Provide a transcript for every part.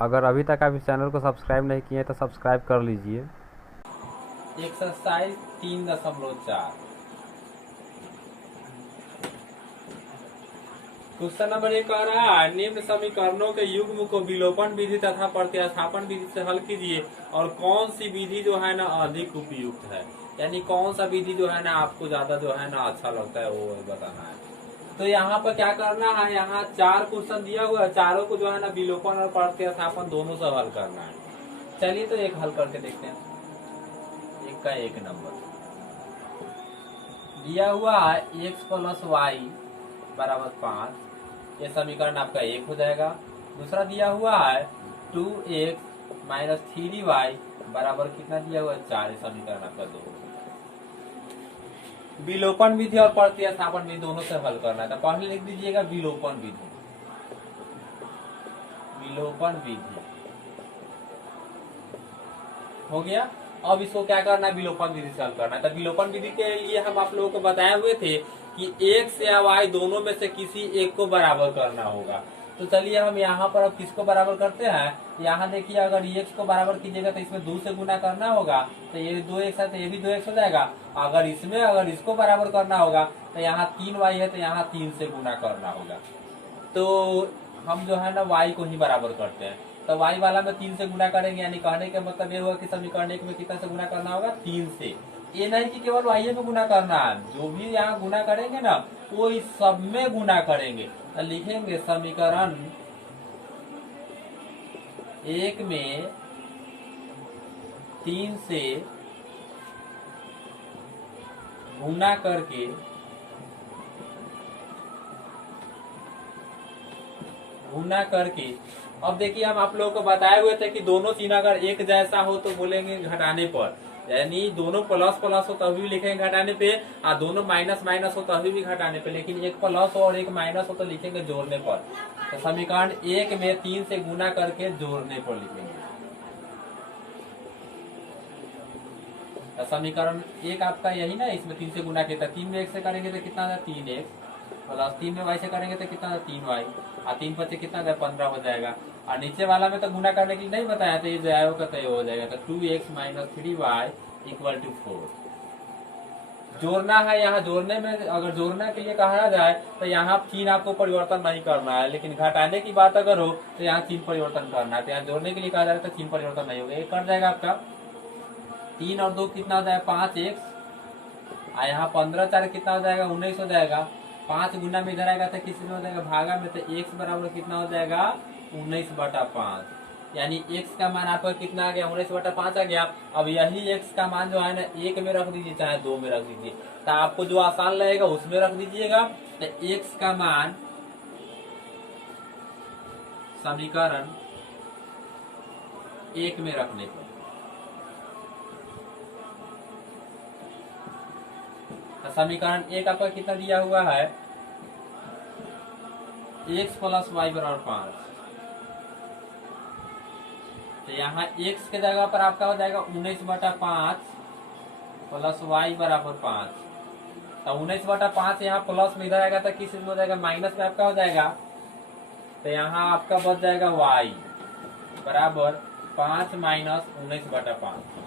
अगर अभी तक आप इस चैनल को सब्सक्राइब नहीं किए तो सब्सक्राइब कर लीजिए। एक्सरसाइज 3.4 क्वेश्चन नंबर 1 कह रहा है निम्न समीकरणों के युग्म को विलोपन विधि तथा प्रतिस्थापन विधि से हल कीजिए और कौन सी विधि जो है ना अधिक उपयुक्त है, यानी कौन सा विधि जो है ना आपको ज्यादा जो है ना अच्छा लगता है वो बताना है। तो यहाँ पर क्या करना है, यहाँ 4 क्वेश्चन दिया हुआ है, चारों को जो है ना विलोपन और प्रतिस्थापन दोनों से हल करना है। चलिए तो एक हल करके देखते हैं। एक का 1 नंबर दिया हुआ है x प्लस वाई बराबर 5, ये समीकरण आपका 1 हो जाएगा। दूसरा दिया हुआ है 2x माइनस 3y बराबर कितना दिया हुआ है 4, ये समीकरण आपका 2। विलोपन विधि और प्रतिस्थापन विधि दोनों से हल करना है, तो पहले लिख दीजिएगा विलोपन विधि। विलोपन विधि हो गया। अब इसको क्या करना है, विलोपन विधि से हल करना है। तो विलोपन विधि के लिए हम आप लोगों को बताए हुए थे कि x या y दोनों में से किसी एक को बराबर करना होगा। तो चलिए हम यहाँ पर अब किसको बराबर करते हैं। यहाँ देखिए अगर x को बराबर कीजिएगा तो इसमें 2 से गुना करना होगा, तो ये 2x है तो ये भी 2x हो जाएगा। अगर इसको बराबर करना होगा तो यहाँ 3y है तो यहाँ 3 से गुना करना होगा। तो हम जो है ना y को ही बराबर करते हैं, तो y वाला में 3 से गुना करेंगे, यानी कहने का मतलब ये हुआ कि समीकरण 1 में कितना से गुना करना होगा 3 से। ये नहीं कि केवल y में गुना करना है, जो भी यहाँ गुना करेंगे ना वो इस सब में गुना करेंगे। तो लिखेंगे समीकरण 1 में 3 से गुना करके अब देखिए हम आप लोगों को बताए हुए थे कि दोनों चिन्ह अगर एक जैसा हो तो बोलेंगे घटाने पर, यानी दोनों प्लस प्लस हो तभी भी लिखेंगे घटाने पे, और दोनों माइनस माइनस हो तभी भी घटाने पे, लेकिन एक प्लस हो और एक माइनस हो तो लिखेंगे जोड़ने पर। तो समीकरण 1 में 3 से गुना करके जोड़ने पर लिखेंगे। तो समीकरण 1 आपका यही ना, इसमें 3 से गुना किया, 3 में 1 से करेंगे तो कितना 3x प्लस 3 में y से करेंगे तो कितना 3y, और 3 5 कितना 15 हो जाएगा। और नीचे वाला में तो गुना करने के लिए नहीं बताया, तो ये जो है वो तय हो जाएगा। तो 2x minus 3y equal to 4। जोड़ना है, यहाँ जोड़ने में अगर जोड़ने के लिए कहा जाए तो यहाँ चिन्ह आपको परिवर्तन नहीं करना है, लेकिन घटाने की बात अगर हो तो यहाँ चिन्ह परिवर्तन करना है। तो यहाँ जोड़ने के लिए कहा जाए तो चिन्ह परिवर्तन नहीं होगा, एक कट जाएगा आपका 3 और 2 कितना हो जाएगा 5x, और यहाँ 15 4 कितना हो जाएगा 19 हो जाएगा। 5 गुना में इधर आएगा तो किसी में हो जाएगा भागा में, तो x बराबर कितना हो जाएगा 19/5, यानी x का मान आपका कितना आ गया 19/5 आ गया। अब यही x का मान जो है ना 1 में रख दीजिए चाहे 2 में रख दीजिए, तो आपको जो आसान लगेगा उसमें रख दीजिएगा। तो x का मान समीकरण 1 में रखने पर समीकरण 1 आपका कितना दिया हुआ है x प्लस वाई बराबर 5, तो यहाँ x के जगह पर आपका हो जाएगा 19/5 प्लस वाई बराबर 5। तो 19/5 यहाँ प्लस में इधर आएगा तो किस में हो जाएगा माइनस में आपका हो जाएगा, तो यहाँ आपका बच जाएगा y बराबर 5 माइनस 19/5।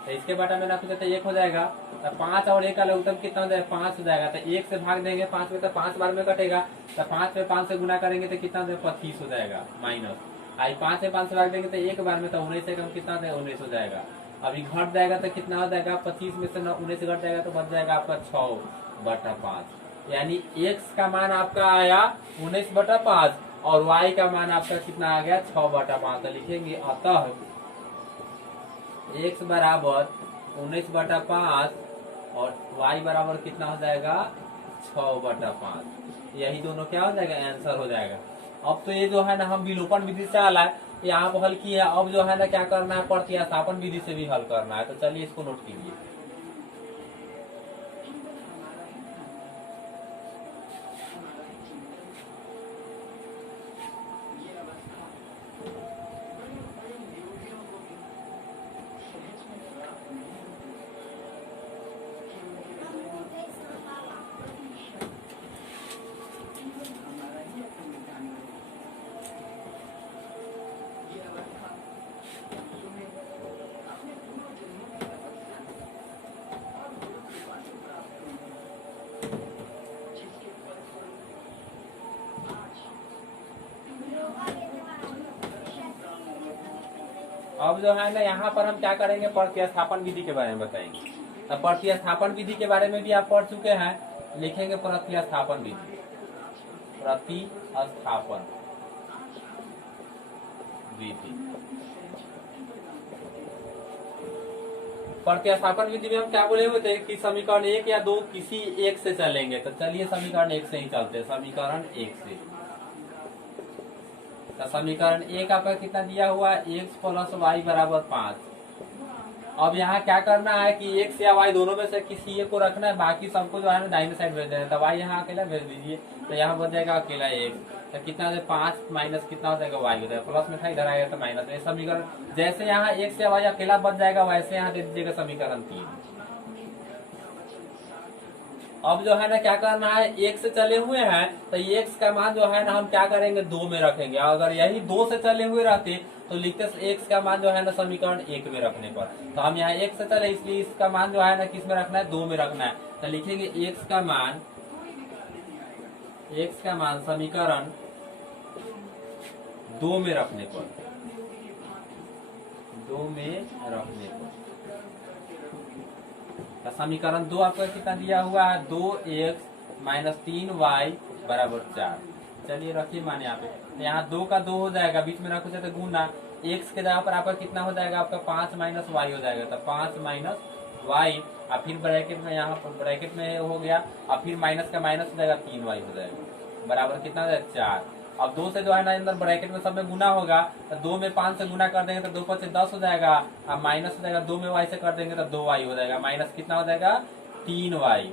तो इसके बाटा में ना कुछ तो 1 हो जाएगा, तो 5 और 1 का लघुत्तम कितना हो जाएगा 5 हो जाएगा। तो 1 से भाग देंगे 5 में तो 5 बार में कटेगा, तो 5 में 5 से गुना करेंगे तो कितना हो जाएगा 25 हो जाएगा माइनस, आई 5 में 5 से भाग देंगे तो 1 बार में, तो 19 से कम कितना हो जाएगा 19 हो जाएगा। अभी घट जाएगा तो कितना हो जाएगा 25 में से 19 घट जाएगा तो बच जाएगा आपका 6/5, यानी x का मान आपका आया 19/5 और y का मान आपका कितना आ गया 6/5। तो लिखेंगे अतः x बराबर 19/5 और y बराबर कितना हो जाएगा 6/5। यही दोनों क्या हो जाएगा आंसर हो जाएगा। अब तो ये जो है ना हम विलोपन विधि से हल है, यहाँ पर हल किया, अब जो है ना क्या करना है प्रतिस्थापन विधि से भी हल करना है। तो चलिए इसको नोट कीजिए। अब जो है ना यहाँ पर हम क्या करेंगे, प्रतिस्थापन विधि के बारे में बताएंगे। तो प्रतिस्थापन विधि के बारे में भी आप पढ़ चुके हैं, लिखेंगे प्रतिस्थापन विधि, प्रतिस्थापन विधि। प्रतिस्थापन विधि में हम क्या बोले हुए थे कि समीकरण 1 या 2 किसी एक से चलेंगे। तो चलिए समीकरण 1 से ही चलते हैं। समीकरण 1 से, तो समीकरण 1 आपका कितना दिया हुआ है, x प्लस वाई बराबर 5। अब यहाँ क्या करना है कि x या y दोनों में से किसी एक को रखना है, बाकी सबको जो है ना दाहिने साइड भेज देना है। तो y यहाँ अकेला भेज दीजिए, तो यहाँ बच जाएगा अकेला x। तो कितना है 5 माइनस कितना हो जाएगा y हो जाएगा, प्लस में था इधर आएगा तो माइनस। ये समीकरण जैसे यहाँ x या y अकेला बच जाएगा वैसे यहाँ दे दीजिएगा समीकरण 3। अब जो है ना क्या करना है, 1 से चले हुए हैं तो x का मान जो है ना हम क्या करेंगे 2 में रखेंगे। अगर यही 2 से चले हुए रहते तो लिखते x का मान जो है ना समीकरण 1 में रखने पर। तो हम यहाँ 1 से चले इसलिए इसका मान जो है ना किस में रखना है, 2 में रखना है। तो लिखेंगे x का मान समीकरण 2 में रखने पर, 2 में रखने पर। तो समीकरण 2 आपको कितना दिया हुआ है, 2x माइनस 3y बराबर 4। चलिए रखिए मान यहाँ पे, तो यहाँ 2 का 2 हो जाएगा, बीच में रखो तो गुना, x के जगह पर आपका कितना हो जाएगा, आपका 5 माइनस वाई हो जाएगा। तो 5 माइनस वाई, और फिर ब्रैकेट में यहाँ पर ब्रैकेट में हो गया, और फिर माइनस का माइनस हो जाएगा 3y हो जाएगा, बराबर कितना हो जाएगा 4। अब 2 से जो है ना अंदर ब्रैकेट में सब में गुना होगा, तो 2 में 5 से गुना कर देंगे तो 2 5 से 10 हो जाएगा, अब माइनस हो जाएगा 2 में y से कर देंगे तो 2y हो जाएगा, माइनस कितना हो जाएगा 3y,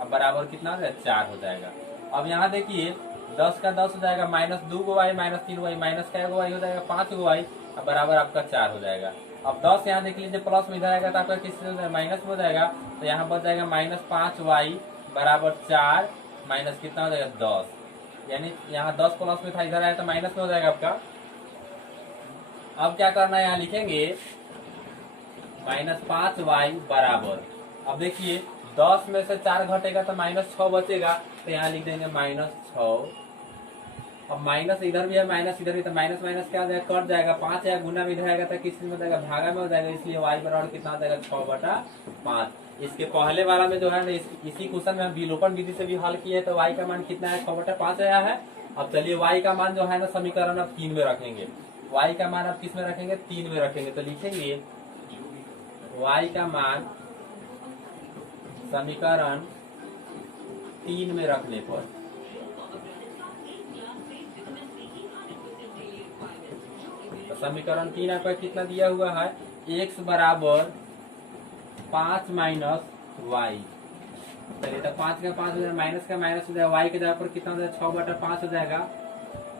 अब बराबर कितना हो जाएगा 4 हो जाएगा। अब यहाँ देखिए 10 का 10 हो जाएगा, minus 2y minus 3y, minus का y हो जाएगा 5y, अब बराबर आपका 4 हो जाएगा। अब 10 यहाँ देख लीजिए प्लस में इधर आएगा तो आपका किस माइनस हो जाएगा, तो यहाँ बच जाएगा माइनस 5y बराबर 4, माइनस कितना हो जाएगा 10, यानी यहाँ 10 प्लस में था इधर आया तो माइनस में हो जाएगा आपका। अब क्या करना है, यहाँ लिखेंगे माइनस 5y बराबर, अब देखिए 10 में से 4 घटेगा तो माइनस 6 बचेगा, तो यहाँ लिख देंगे माइनस 6। अब माइनस इधर भी है, माइनस इधर भी, तो माइनस माइनस क्या हो जाएगा, कट जाएगा, 5 या गुना में इधर आएगा तो किस में हो जाएगा, भागा में हो जाएगा, इसलिए y बराबर कितना हो जाएगा 6/5। इसके पहले वाला में जो है ना इसी क्वेश्चन में हम विलोपन विधि से भी हल किए तो y का मान कितना है 6/5 आया है। अब चलिए y का मान जो है ना समीकरण अब 3 में रखेंगे, y का मान अब किस में रखेंगे 3 में रखेंगे। तो लिखेंगे y का मान समीकरण 3 में रखने पर, तो समीकरण 3 आपका कितना दिया हुआ है, x बराबर 5 माइनस वाई। चलिए तो 5 का 5 हो जाएगा, माइनस का माइनस हो जाएगा, y के जगह पर कितना हो जाएगा 6/5 हो जाएगा।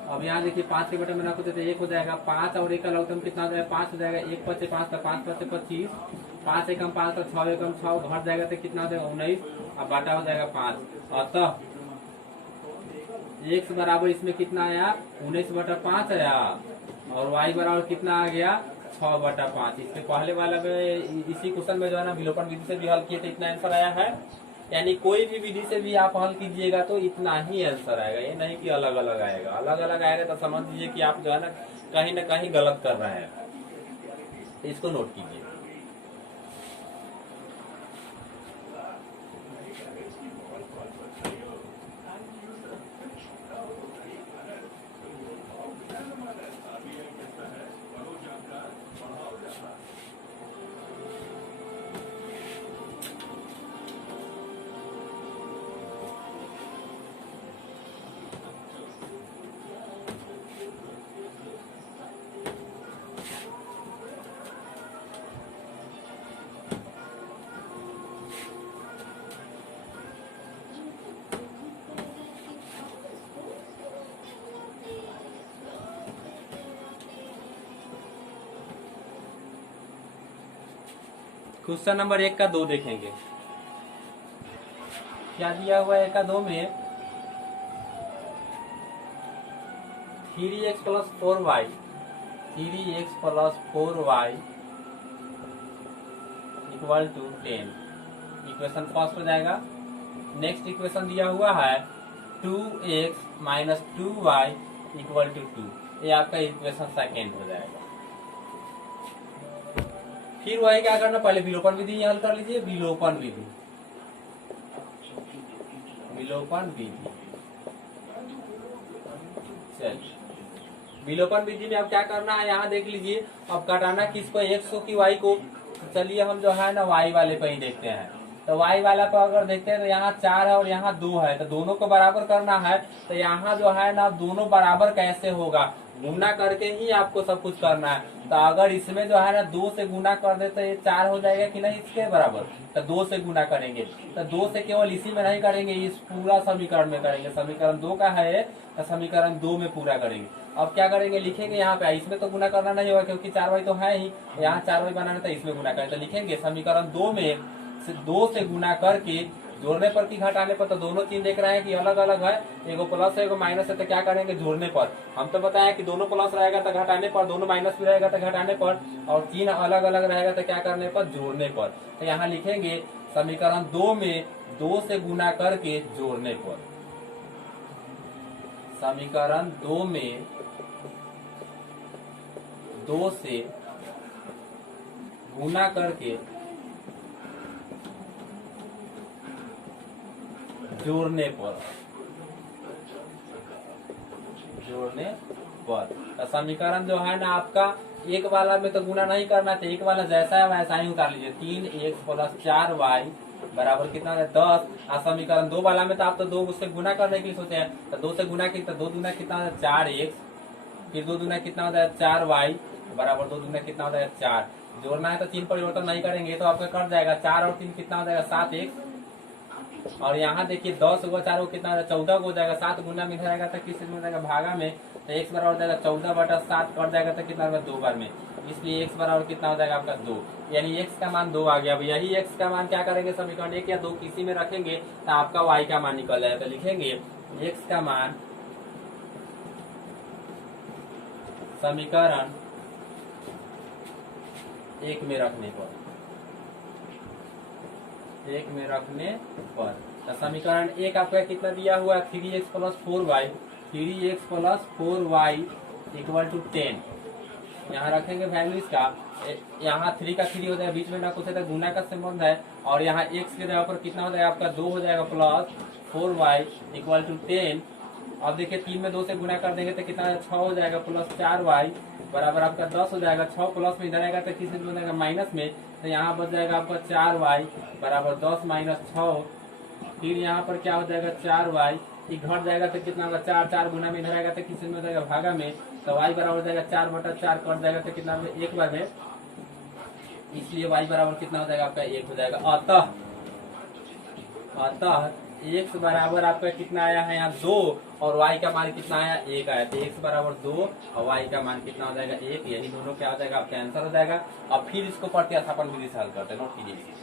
अब यहाँ देखिए 5 के बटे में रखो तो 1 हो जाएगा, 5 और 1 का लघुत्तम कितना हो जाएगा 5 हो जाएगा, 1 5 5 तो 5 5 25, 5 एकम 5 तो 6 एकम 6 घट जाएगा तो कितना हो जाएगा 19, अब बाटा हो जाएगा 5। अतः x बराबर इसमें कितना आया 19/5 आया, और y बराबर कितना आ गया 6/5। इसके पहले वाला में इसी क्वेश्चन में जो है ना विलोपन विधि से भी हल किए तो इतना आंसर आया है। यानी कोई भी विधि से भी आप हल कीजिएगा तो इतना ही आंसर आएगा, ये नहीं कि अलग अलग आएगा। अलग अलग आएगा तो समझ लीजिए कि आप जो है ना कहीं गलत कर रहे हैं, इसको नोट कीजिए। क्वेश्चन नंबर 1 का 2 देखेंगे, क्या दिया हुआ है 1 का 2 में 3x plus 4y, 3x plus 4y equal to 10, equation first हो जाएगा। नेक्स्ट इक्वेशन दिया हुआ है 2x minus 2y equal to 2, ये आपका इक्वेशन सेकेंड हो जाएगा। फिर वही क्या करना, पहले विलोपन विधि हल कर लीजिए। विलोपन विधि, विलोपन विधि, चलिए विलोपन विधि में अब क्या करना है, यहाँ देख लीजिए। अब घटाना किसको, एक्स को की वाई को। चलिए हम जो है ना वाई वाले पे ही देखते हैं। तो वाई वाला पर अगर देखते हैं तो यहाँ 4 है और यहाँ 2 है, तो दोनों को बराबर करना है। तो यहाँ जो है ना दोनों बराबर कैसे होगा, गुना करके ही आपको सब कुछ करना है। तो अगर इसमें जो है ना 2 से गुना कर दे तो ये 4 हो जाएगा कि नहीं इसके बराबर। तो 2 से गुना करेंगे, तो 2 से केवल इसी में नहीं करेंगे, इस पूरा समीकरण में करेंगे। समीकरण 2 का है तो समीकरण 2 में पूरा करेंगे। अब क्या करेंगे, लिखेंगे यहाँ पे, इसमें तो गुना करना नहीं होगा क्योंकि 4y तो है ही, यहाँ 4y बनाना था, इसमें गुना करें। तो लिखेंगे समीकरण 2 में 2 से गुना करके जोड़ने पर की घटाने पर, तो दोनों चीज देख रहे हैं कि अलग अलग है, एगो प्लस है एगो माइनस है। तो क्या करेंगे, जोड़ने पर। हम तो बताया कि दोनों प्लस रहेगा तो घटाने पर, दोनों माइनस भी रहेगा तो घटाने पर, और चिन्ह अलग अलग रहेगा तो क्या करने पर, जोड़ने पर। तो यहाँ लिखेंगे समीकरण 2 में 2 से गुना करके जोड़ने पर। समीकरण 2 में 2 से गुना करके जोड़ने पर, जोड़ने पर। तो समीकरण जो है ना आपका, एक वाला में तो गुना नहीं करना था, एक वाला जैसा है वैसा ही उतार लीजिए। 3x प्लस 4y बराबर कितना है, 10। और समीकरण 2 वाला में तो आप तो 2 उससे गुना करने के लिए सोचे हैं, तो 2 से गुना की, तो 2 दूना कितना होता है 4x, फिर 2 दूना कितना होता है 4y बराबर 2 दूना कितना होता है 4। जोड़ना है तो चिन्ह परिवर्तन नहीं करेंगे तो आपका कट जाएगा। 4 और 3 कितना हो जाएगा 7x, और यहाँ देखिए 10 को 4 को कितना हो जाएगा 14 को हो जाएगा। 7 गुना में रहेगा तो किस में हो जाएगा, भागा में। तो x बराबर हो जाएगा 14/7, कट जाएगा तो कितना होगा 2 बार में, इसलिए x बराबर कितना हो जाएगा आपका 2, यानी x का मान 2 आ गया। अब यही x का मान क्या करेंगे, समीकरण 1 या 2 किसी में रखेंगे तो आपका y का मान निकल जाएगा। तो लिखेंगे x का मान समीकरण 1 में रखने पर, 1 में रखने पर। तो समीकरण 1 आपका कितना दिया हुआ है, 3x plus 4y, 3x plus 4y equal to 10। यहाँ रखेंगे वैल्यू इसका, यहाँ 3 का 3 हो जाएगा, बीच में ना कुछ है, गुना का संबंध है। और यहाँ x के जगह पर कितना हो जाएगा आपका 2 हो जाएगा, प्लस 4y इक्वल टू 10। अब देखिए 3 में 2 से गुना कर देंगे तो कितना 6 हो जाएगा, प्लस 4y बराबर आपका 10 हो जाएगा। 6 प्लस में इधर आएगा तो किस में जाएगा, माइनस में। तो यहाँ बच जाएगा आपका 4y बराबर 10 माइनस 6। फिर यहाँ पर क्या हो जाएगा 4y, ये घट जाएगा तो कितना होगा 4, 4 गुना में इधर आएगा तो किस में हो जाएगा, भागा में। तो y बराबर हो जाएगा 4/4, कट जाएगा तो कितना एक बार में, इसलिए y बराबर कितना हो जाएगा आपका 1 हो जाएगा। अतः x बराबर आपका कितना आया है यहाँ 2, और y का मान कितना आया 1 आया। तो x बराबर 2 और y का मान कितना हो जाएगा 1, यही दोनों क्या हो जाएगा आपका आंसर हो जाएगा। अब फिर इसको प्रतिस्थापन विधि से हल करते हैं, नोट कीजिए।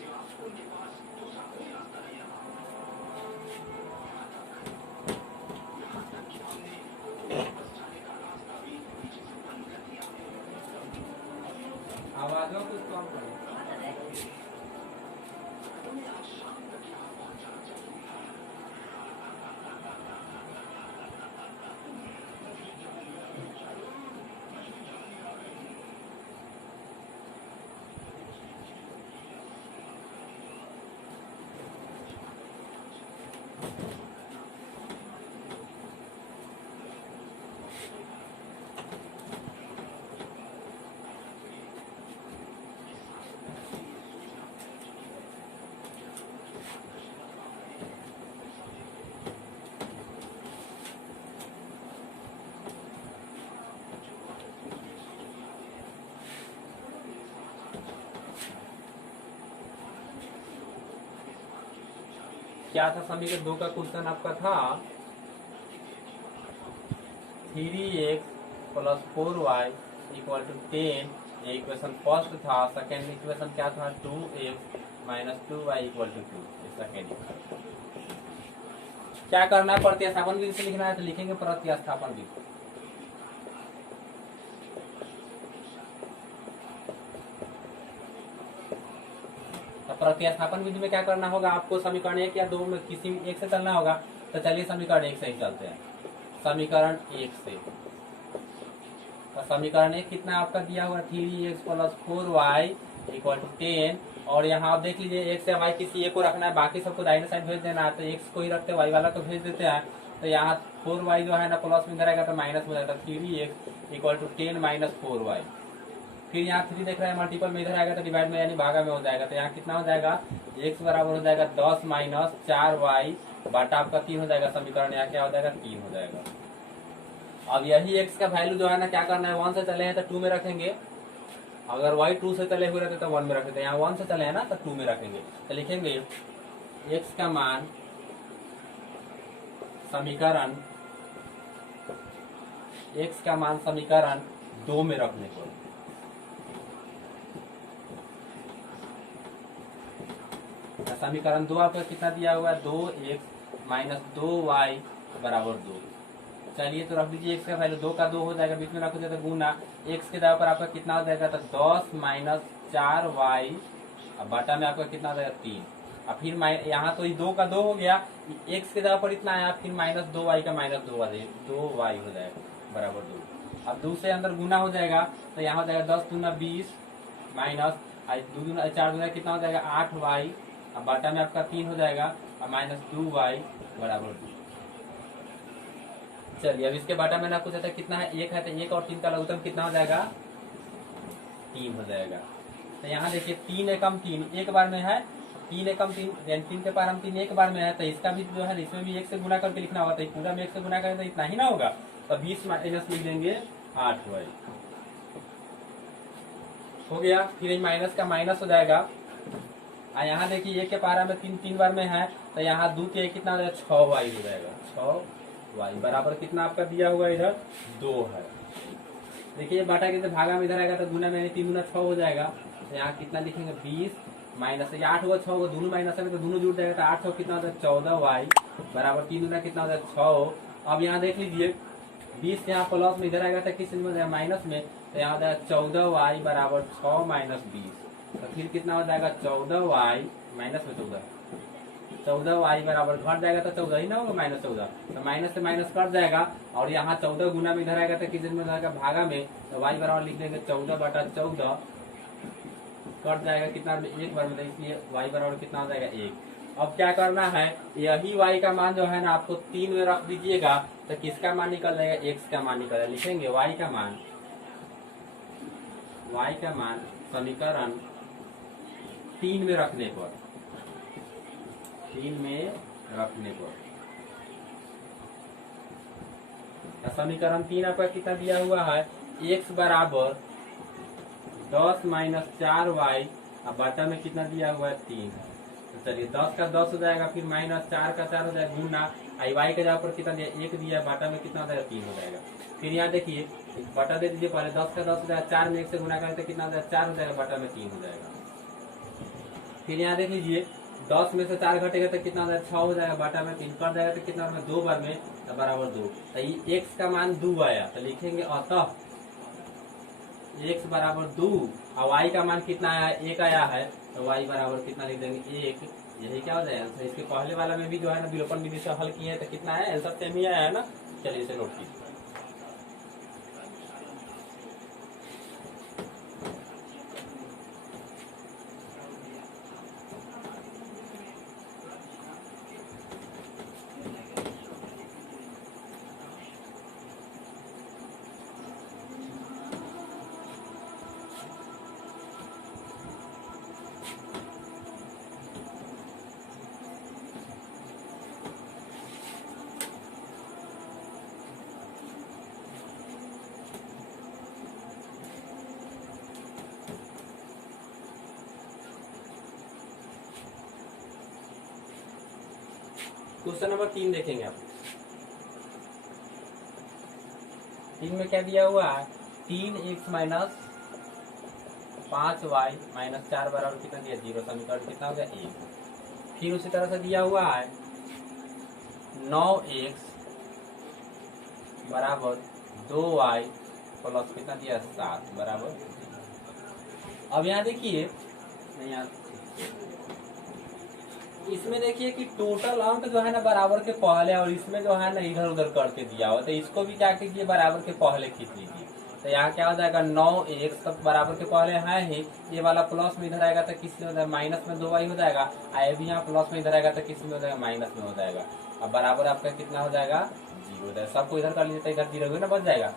आवाजों कुछ कम करें। क्या था, समीकरण 2 का क्वेश्चन आपका था 3x plus 4y equal to 10, ये इक्वेशन फर्स्ट था। सेकेंड इक्वेशन क्या था, 2x minus 2y equal to 2, second equation. क्या करना है, प्रतिस्थापन विधि से लिखना है, तो लिखेंगे प्रतिस्थापन विधि। प्रतिस्थापन विधि में क्या करना होगा आपको, समीकरण 1 या 2 में किसी एक से चलना होगा। तो चलिए समीकरण 1 से ही चलते हैं। समीकरण 1 से, तो समीकरण 1 कितना आपका दिया हुआ 3x plus 4y equal to 10। और यहाँ आप देख लीजिए x या y किसी एक को रखना है, बाकी सबको दाहिने साइड भेज देना है, तो x को ही रखते हैं, y वाला को भेज देते हैं। तो यहाँ 4y जो है ना प्लस में इधर आएगा तो माइनस में जाता है, 3x equal to 10 minus 4y। फिर यहाँ 3 देख रहे हैं मल्टीपल में इधर आएगा तो डिवाइड में यानी भागा में हो जाएगा, तो यहाँ कितना हो जाएगा x बराबर हो जाएगा 10 माइनस 4y बटा आपका 3 हो जाएगा। समीकरण यहाँ क्या हो जाएगा 3 हो जाएगा। अब यही x का वैल्यू जो है ना क्या करना है, 1 से चले हैं तो 2 में रखेंगे, अगर y 2 से चले हुए रहते तो 1 में रखते, यहाँ 1 से चले हैं ना तो 2 में रखेंगे। तो लिखेंगे x का मान समीकरण 2 में रखने को, समीकरण 2 आपका कितना दिया हुआ है 2x माइनस 2y बराबर 2। चलिए तो रख दीजिए x का वैल्यू 2 का 2 हो जाएगा, बीच में रख दीजिए तो गुना x के जगह पर आपका कितना हो जाएगा तो 10 माइनस 4y बटा में आपका कितना हो जाएगा 3। अब फिर यहाँ तो ये 2 का 2 हो गया, x के जगह पर इतना आया, फिर माइनस 2y का माइनस 2y हो जाएगा बराबर 2। अब 2 से अंदर गुना हो जाएगा तो यहाँ हो जाएगा 10 दूना 20 माइनस 2 दूना 4 दूना कितना हो जाएगा 8y, अब बाटा में आपका 3 हो जाएगा और माइनस 2y बराबर 2। चलिए अब इसके बाटा में ना पूछा था कितना है, 1 है तो 1 और 3 का लघुत्तम कितना हो जाएगा 3 हो जाएगा। तो यहाँ देखिए 3 एकम 3 एक बार में है, 3 एकम 3 3 के पार हम 3 एक बार में है, तो इसका भी जो है इसमें भी 1 से गुना करके लिखना होगा, तो पूरा में 1 से गुना करें तो इतना ही ना होगा, तो 20 माइनस लिख देंगे 8y हो गया। फिर माइनस का माइनस हो जाएगा, यहाँ देखिए 1 के पारा में 3 बार में है, तो यहाँ 2 के कितना हो जाएगा 6y हो जाएगा, 6y बराबर कितना आपका दिया हुआ इधर 2 है। देखिए बाटा के भागा में इधर आएगा तो गुना में 3 गुना 6 हो जाएगा, तो यहाँ कितना लिखेंगे 20 माइनस 8 होगा 6 होगा, दोनों माइनस में तो दोनों जुड़ जाएगा, तो 8 6 कितना होता है 14y बराबर 3 गुना कितना होता है 6। अब यहाँ देख लीजिए 20 यहाँ प्लस में इधर आएगा तो किस चीज में जाएगा माइनस में, तो यहाँ हो जाएगा 14y बराबर 6 माइनस 20, तो फिर कितना हो जाएगा 14y माइनस में 14y बराबर घट जाएगा तो 14 ही ना होगा माइनस 14, तो माइनस से माइनस कट जाएगा, और यहाँ 14 गुना में इधर आएगा तो किस में जाएगा भागा में, तो y बराबर लिख देंगे 14 बटा 14 कट जाएगा कितना 1 बार में, तो इसलिए y बराबर कितना हो जाएगा 1। अब क्या करना है, यही y का मान जो है ना आपको 3 में रख दीजिएगा, तो किसका मान निकल जाएगा x का मान निकल जाएगा। लिखेंगे y का मान समीकरण 3 में रखने पर, 3 में रखने पर समीकरण 3 आपका कितना दिया हुआ है, x बराबर 10 माइनस 4y अब बाटा में कितना दिया हुआ है 3। तो चलिए 10 का 10 हो जाएगा, फिर माइनस 4 का 4 हो जाएगा गुना y के जगह पर कितना दिया 1 दिया, बाटा में कितना हो जाएगा 3 हो जाएगा। फिर यहाँ देखिए बाटा दे दीजिए, पहले 10 का 10 हो जाएगा, 4 में 1 से गुना करें तो कितना हो जाएगा 4 हो जाएगा, बाटा में 3 हो जाएगा। फिर यहाँ देख लीजिए 10 में से 4 घटेगा तो कितना हो जाएगा 6 हो जाएगा, बाटा में 3 कट जाएगा तो कितना होगा 2 बार में तो बराबर 2, तो ये x का मान 2 आया, तो लिखेंगे अतः x बराबर 2 और y का मान कितना आया 1 आया है, तो y बराबर कितना लिख देंगे 1। यही क्या हो जाएगा आंसर। इसके पहले वाला में भी जो है ना विलोपन विधि से हल किए हैं तो कितना आया आंसर सेम ही आया है ना। चलिए इसे नोट कीजिए। क्वेश्चन नंबर 3 देखेंगे आप। 3 में क्या दिया हुआ है 3x माइनस 5y माइनस 4 बराबर कितना दिया 0, समीकरण कितना हो गया 1। फिर उसी तरह से दिया हुआ है 9x बराबर 2y प्लस कितना दिया 7 बराबर। अब यहाँ देखिए इसमें देखिए कि टोटल अंक जो है ना बराबर के पहले और इसमें जो है ना इधर उधर करके दिया हुआ, तो इसको भी क्या कीजिए बराबर के पहले खींच लीजिए। तो यहाँ क्या हो जाएगा 9x तक बराबर के पहले है ही, ये वाला प्लस में इधर आएगा तो किस में हो जाएगा माइनस में 2y हो जाएगा, ये भी यहाँ प्लस में इधर आएगा तो किस में हो जाएगा माइनस में हो जाएगा। अब बराबर आपका कितना हो जाएगा 0 हो जाएगा। सबको इधर कर लीजिए तो इधर 0 हो ना बच जाएगा।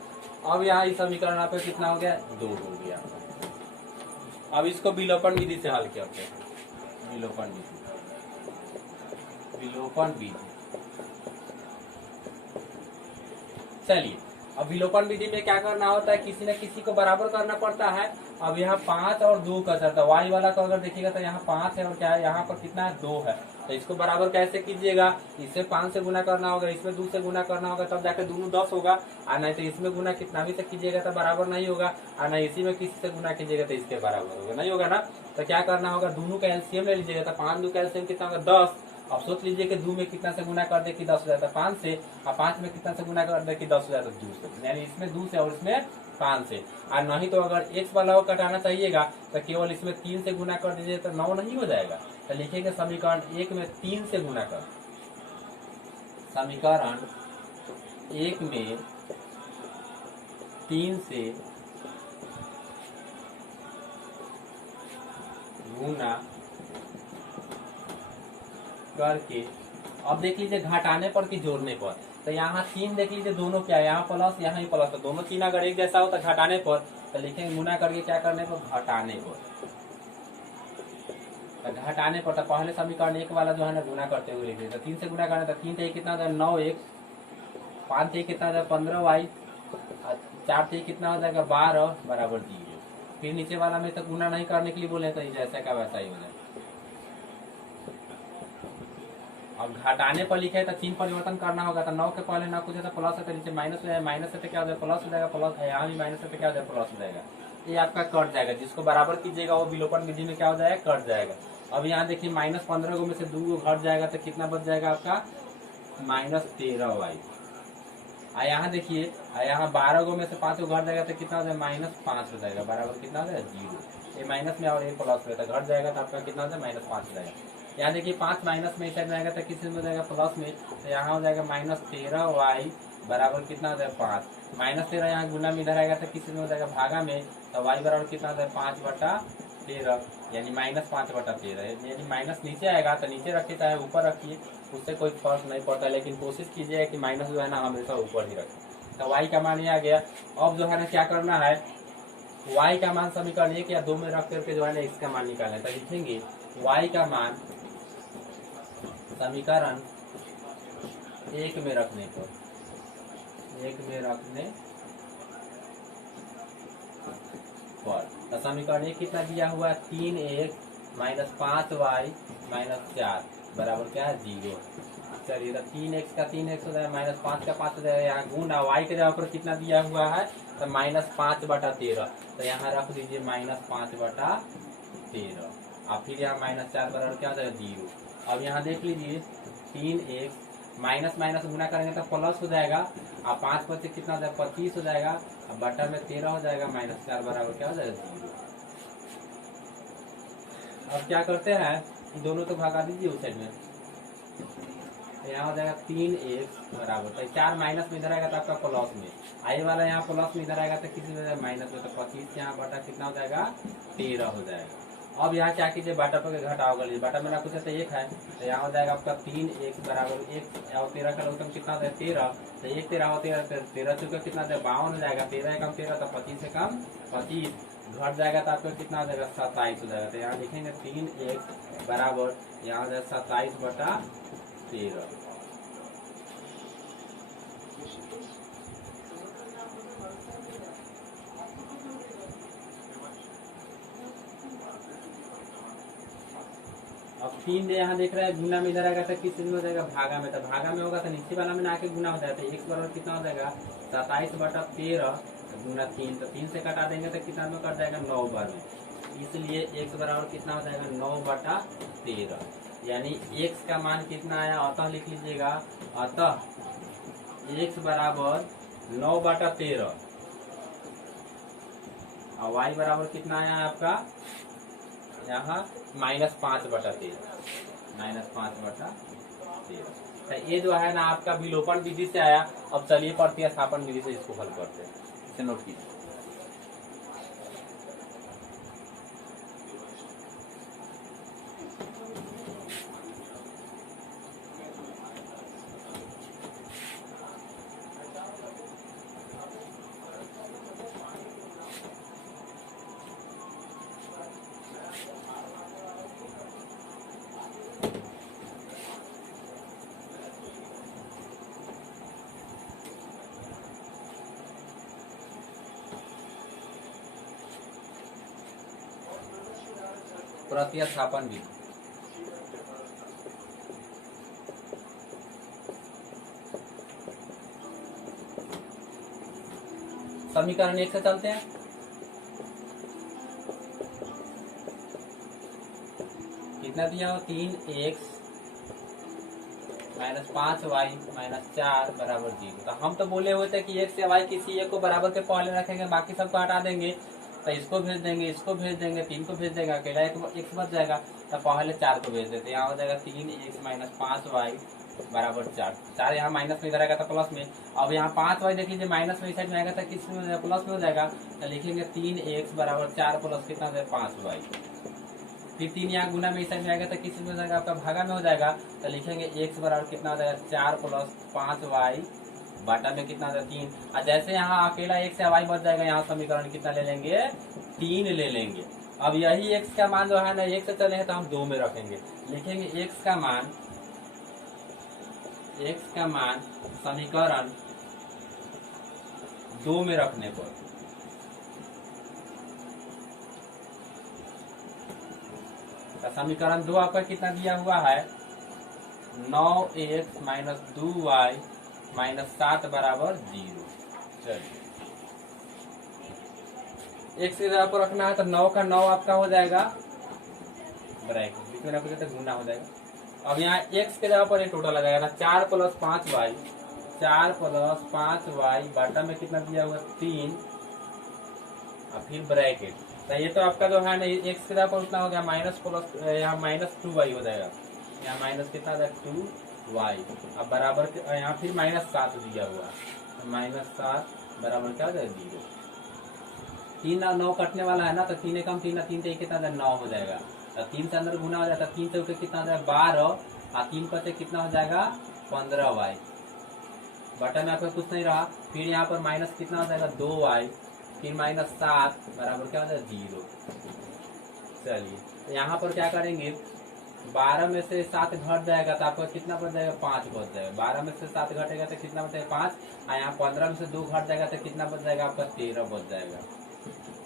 अब यहाँ इस समीकरण आपका कितना हो गया 2 हो गया। अब इसको विलोपन विधि से हल करते हैं। विलोपन विधि चलिए, अब विलोपन विधि में क्या करना होता है, किसी न किसी को बराबर करना पड़ता है। अब यहाँ 5 और 2 का चलता है, वाई वाला को अगर देखिएगा तो यहाँ 5 है और क्या है यहाँ पर कितना है 2 है। तो इसको बराबर कैसे कीजिएगा, इससे 5 से गुना करना होगा, इसमें 2 से गुना करना होगा, तब जाके दोनों 10 होगा। और नहीं तो इसमें गुना कितना भी से कीजिएगा तो बराबर नहीं होगा, और नहीं इसी में किसी से गुना कीजिएगा तो इसके बराबर होगा, नहीं होगा ना। तो क्या करना होगा, दोनों का एलसीएम ले लीजिएगा। तो 5 2 का एलसीएम कितना होगा 10। अब सोच लीजिए कि 2 में कितना से गुना कर दे कि 10 हो जाता है 5 से, और 5 में कितना से गुना कर दे कि 10 हो जाता है 2 से, यानी इसमें 2 से और इसमें 5 से। और नहीं तो अगर x वाला को कटाना चाहिएगा तो केवल इसमें 3 से गुना कर दीजिए तो 9 नहीं हो जाएगा। तो लिखेंगे समीकरण 1 में 3 से गुना कर, समीकरण 1 में 3 से गुना करके। अब देख लीजिए घटाने पर कि जोड़ने पर, तो यहाँ 3 देख लीजिए दोनों क्या है, यहाँ प्लस यहाँ ही प्लस, तो दोनों चिन्ह अगर एक जैसा हो तो घटाने पर, तो लिखेंगे गुना करके क्या करने पर घटाने पर। तो घटाने पर तो पहले समीकरण 1 वाला जो है ना गुना करते हुए लिखे, तो 3 से गुना करने तो 3 थे कितना हो 9x, 5 थे कितना हो जाएगा 15y, 4 थे कितना हो जाएगा 12 बराबर 0। फिर नीचे वाला में तो गुना नहीं करने के लिए बोले तो जैसा का वैसा ही हो जाएगा। अब घटाने पर लिखे तो चिन्ह परिवर्तन करना होगा, तो 9 के पहले ना कुछ है तो प्लस है तो नीचे माइनस हो जाएगा, माइनस है तो क्या हो जाएगा प्लस हो जाएगा, प्लस है यहाँ भी माइनस है तो क्या हो जाएगा प्लस हो जाएगा। ये आपका कट जाएगा, जिसको बराबर कीजिएगा वो विलोपन विधि में क्या हो जाएगा कट जाएगा। अब यहाँ देखिए -15 में से 2 घट जाएगा तो कितना बच जाएगा आपका -13y। यहाँ देखिए यहाँ 12 में से 5 घट जाएगा तो कितना हो जाएगा -5 हो जाएगा, बराबर कितना हो जाएगा 0। ये माइनस में और ये प्लस में तो घट जाएगा तो आपका कितना हो जाएगा -5 हो जाएगा। यहाँ देखिए 5 माइनस में इस साइड जाएगा तो किस में हो जाएगा प्लस में, तो यहाँ हो जाएगा -13y बराबर कितना हो जाएगा 5। -13 यहाँ गुना में इधर आएगा तो किस में हो जाएगा भागा में, तो y बराबर कितना हो जाएगा 5/13, यानी -5/13। यानी माइनस नीचे आएगा तो नीचे रखिए चाहे ऊपर रखिए, उससे कोई फर्क नहीं पड़ता, लेकिन कोशिश कीजिए कि माइनस जो है ना हमेशा ऊपर ही रखें। तो y का मान ये आ गया। अब जो है ना क्या करना है, y का मान समीकरण 1 या 2 में रख करके जो है ना इसका मान निकालना है। तो लिखेंगे y का मान समीकरण 1 में रखने पर, 1 में रखने पर तो समीकरण 1 कितना दिया हुआ है 3x - 5y - 4 बराबर क्या है 0। चलिए तो 3x का 3x हो जाएगा, -5 का 5 हो जाएगा, यहाँ गुना y के जगह पर कितना दिया हुआ है तो -5/13, तो यहाँ रख दीजिए -5/13। अब फिर यहाँ -4 बराबर क्या हो जाएगा 0। अब यहाँ देख लीजिए 3x माइनस माइनस गुना करेंगे तो प्लस हो जाएगा, अब 5 बचे कितना हो जाएगा 25 हो जाएगा, अब बटा में 13 हो जाएगा, -4 बराबर क्या हो जाएगा 0। अब क्या करते हैं दोनों तो भगा दीजिए उस साइड में, तो यहाँ हो जाएगा 3x बराबर, तो 4 माइनस में इधर आएगा तो आपका प्लस में, आई वाला यहाँ प्लस में इधर आएगा तो किसी में माइनस में, तो 25 यहाँ बटा कितना हो जाएगा 13 हो जाएगा। अब यहाँ क्या कीजिए बाटा पर घटाओ कर लीजिए, बाटा में ना कुछ है तो 1 है, तो यहाँ हो जाएगा आपका 3x बराबर 1 और 13 का लघुत्तम कितना होता है 13, तो 1 13 और 13 चुका कितना होता है 52 हो जाएगा, 13 कम 13 तो 25 से कम 25 घट जाएगा तो आपका कितना हो जाएगा 27 हो जाएगा। तो यहाँ लिखेंगे 3x बराबर यहाँ हो जाएगा 27/13। अब 3 यहाँ देख रहे हैं गुना में इधर आएगा तो किस में हो जाएगा भागा में, तो भागा में होगा तो नीचे वाला में आके गुना हो जाता है, x बराबर कितना हो जाएगा 27/13 गुना 3, तो 3 से कटा देंगे तो कितना में कट जाएगा 9 बार में, इसलिए x बराबर कितना हो जाएगा 9/13, यानी x का मान कितना आया अतः लिख लीजिएगा, अतः x बराबर 9/13 और y बराबर कितना आया है आपका यहाँ -5/13 तो ये जो है ना आपका विलोपन विधि से आया। अब चलिए प्रतिस्थापन विधि से इसको हल करते हैं, इसे नोट कीजिए। प्रतिस्थापन भी। समीकरण 1 से चलते हैं। कितना दिया हो 3x माइनस 5y माइनस 4 बराबर 0। तो हम तो बोले हुए थे कि x से y किसी एक को बराबर के पहले रखेंगे, बाकी सबको हटा देंगे। तो इसको भेज देंगे, इसको भेज देंगे, 3 को भेज देंगे, अकेला x बच जाएगा। तो पहले 4 को भेज देते, यहाँ हो जाएगा 3x माइनस 5y बराबर 4। 4 यहाँ माइनस में, इधर आएगा तो प्लस में। अब यहाँ 5y देख लीजिए माइनस में, इस साइड में आएगा तो किस में हो जाएगा, प्लस में हो जाएगा। तो लिखेंगे 3x बराबर 4 प्लस कितना हो जाएगा 5y। फिर 3 यहाँ गुना में इस साइड में आएगा तो किस में हो जाएगा, आपका भागा में हो जाएगा। तो लिखेंगे x बराबर कितना हो जाएगा 4 प्लस 5y बाटा में कितना हो जाएगा 3। और जैसे यहाँ अकेला x या y बच जाएगा, यहाँ समीकरण कितना ले लेंगे 3 ले लेंगे। अब यही x का मान जो है ना 1 से चलेंगे तो हम 2 में रखेंगे। लिखेंगे x का मान समीकरण 2 में रखने पर समीकरण 2 आपका कितना दिया हुआ है 9x माइनस 2y माइनस 7 बराबर 0। चलिए x की जगह पर रखना है तो 9 का 9 आपका हो जाएगा ब्रैकेट, बीच में रखोगे तो गुना हो जाएगा। अब यहाँ x के जगह पर ये टोटल आ जाएगा ना 4 प्लस 5y, 4 प्लस 5y बाटा में कितना दिया हुआ 3 और फिर ब्रैकेट। तो ये तो आपका जो है ना x के जगह पर उतना हो गया माइनस प्लस, यहाँ माइनस 2y हो जाएगा, यहाँ माइनस कितना था 2y। अब बराबर यहाँ फिर माइनस 7 दिया हुआ, माइनस 7 बराबर क्या हो जाएगा 0। 3 और 9 कटने वाला है ना, तो 3 एकम 3 3 कितना 9 हो जाएगा। तो 3 से अंदर गुना हो जाता है, 3 से ऊपर कितना हो जाएगा 12 और 3 पर से कितना हो जाएगा 15y। बटन में आपका कुछ नहीं रहा, फिर यहाँ पर माइनस कितना हो जाएगा 2y, फिर माइनस 7 बराबर क्या हो जाएगा 0। चलिए तो यहाँ पर क्या करेंगे 12 में से 7 घट जाएगा तो आपका कितना बच जाएगा 5 बच जाएगा। 12 में से 7 घटेगा तो कितना बच जाएगा 5, और यहाँ 15 में से 2 घट जाएगा तो कितना बच जाएगा आपका 13 बच जाएगा।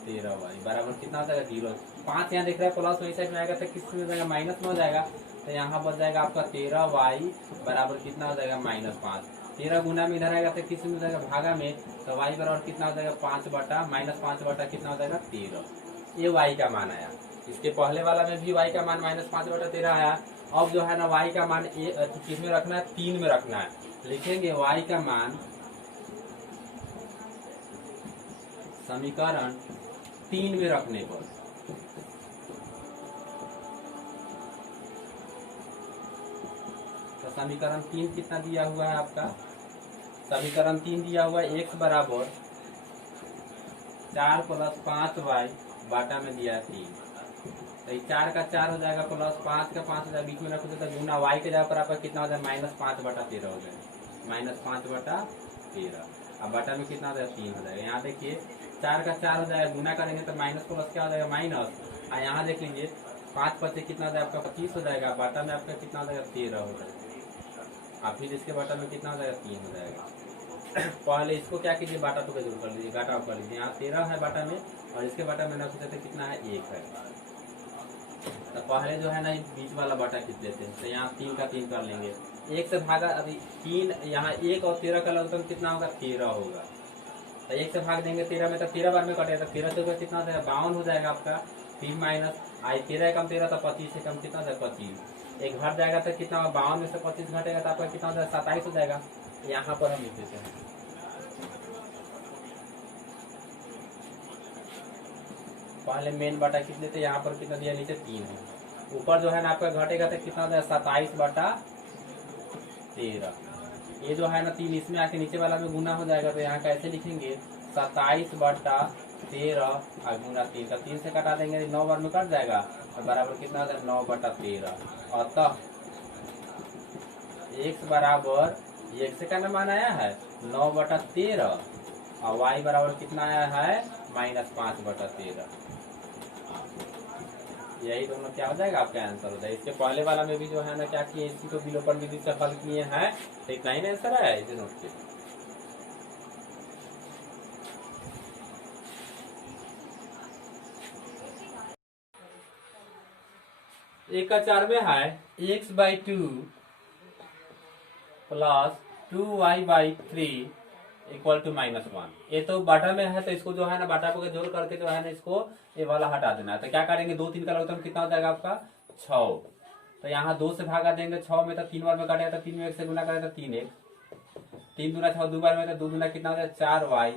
13y बराबर कितना हो जाएगा 0। 5 यहाँ देख रहे हैं प्लस वही साइड में आएगा तो किस में हो जाएगा माइनस में हो जाएगा। तो यहाँ बच जाएगा आपका 13y बराबर कितना हो जाएगा -5। 13 गुना में इधर आएगा तो किस में हो जाएगा भागा में, तो y बराबर कितना हो जाएगा 5 बटा -5 बटा कितना हो जाएगा 13। ये y का मान आया। इसके पहले वाला में भी y का मान -5 बटा 13 आया। अब जो है ना y का मान किस में रखना है 3 में रखना है। लिखेंगे y का मान समीकरण 3 में रखने पर तो समीकरण 3 कितना दिया हुआ है आपका, समीकरण 3 दिया हुआ है x बराबर 4 प्लस 5y बाटा में दिया है 3। तो 4 का 4 हो जाएगा प्लस 5 का 5 हो जाएगा, बीच में रखोगे तो गुना y के जगह पर आपका कितना हो जाएगा -5 बटा 13 हो जाएगा, -5 बटा 13। अब बटा में कितना हो जाएगा 3 हो जाएगा। यहाँ देखिए 4 का 4 हो जाएगा, गुना करेंगे तो माइनस प्लस क्या हो जाएगा माइनस, और यहाँ देख लीजिए 5 पचे कितना हो जाएगा आपका 25 हो जाएगा, बाटा में आपका कितना हो जाएगा 13 हो जाएगा, और फिर इसके बाटा में कितना हो जाएगा 3 हो जाएगा। पहले इसको क्या कीजिए बाटा तो जरूर कर लीजिए, घाटा कर लीजिए। यहाँ 13 है बाटा में और इसके बाटा में ना सोचते कितना है 1 है। तो पहले जो है ना बीच वाला बाटा खींच लेते हैं, तो यहाँ 3 का 3 कर लेंगे। 1 से भागा अभी 3, यहाँ 1 और 13 का लगभग कितना होगा 13 होगा। तो 1 से भाग देंगे 13 में तो 13 बार में कटेगा, तो 13 से ऊपर कितना हो जाएगा 52 हो जाएगा आपका। फिर माइनस आई 13 कम 13 तो 25 से कम कितना हो जाएगा 25। एक घट जाएगा तो कितना 52 में से 25 घटेगा तो आपका कितना हो जाएगा 27 हो जाएगा। यहाँ पर हम लिख देते हैं पहले मेन बाटा किस देते, यहाँ पर कितना दिया नीचे 3 है, ऊपर जो है ना आपका घटेगा तो कितना हो जाएगा 27 बटा 13। ये जो है ना 3 इसमें आके नीचे वाला में गुना हो जाएगा, तो यहाँ कैसे लिखेंगे 27 बटा 13 और गुना 3 का 3 से कटा देंगे 9 बार में कट जाएगा और बराबर कितना हो जाएगा 9 बटा 13। अतः x बराबर x का ना मान आया है 9 बटा 13 और y बराबर कितना आया है -5 बटा 13। यही दोनों क्या हो जाएगा आपका आंसर हो जाएगा। इसके पहले वाला में भी जो है ना क्या किए, इसी को विलोपन विधि से हल किए हैं, तो इतना ही आंसर है इसे नोट कीजिए। एक का 4 में है x/2 plus 2y/3 equal to -1। ये तो बाटा में है तो इसको जो है ना बाटा को जोड़ करके जो है ना इसको ये वाला हटा देना है। तो क्या करेंगे 2 3 का लघुत्तम कितना हो जाएगा आपका 6। तो यहाँ 2 से भागा देंगे 6 में तो 3 बार में काटेगा तो 3 में 1 से गुना करेगा तो 3x, 3 दूना 6 2 बार में तो 2 दूना कितना हो जाएगा 4y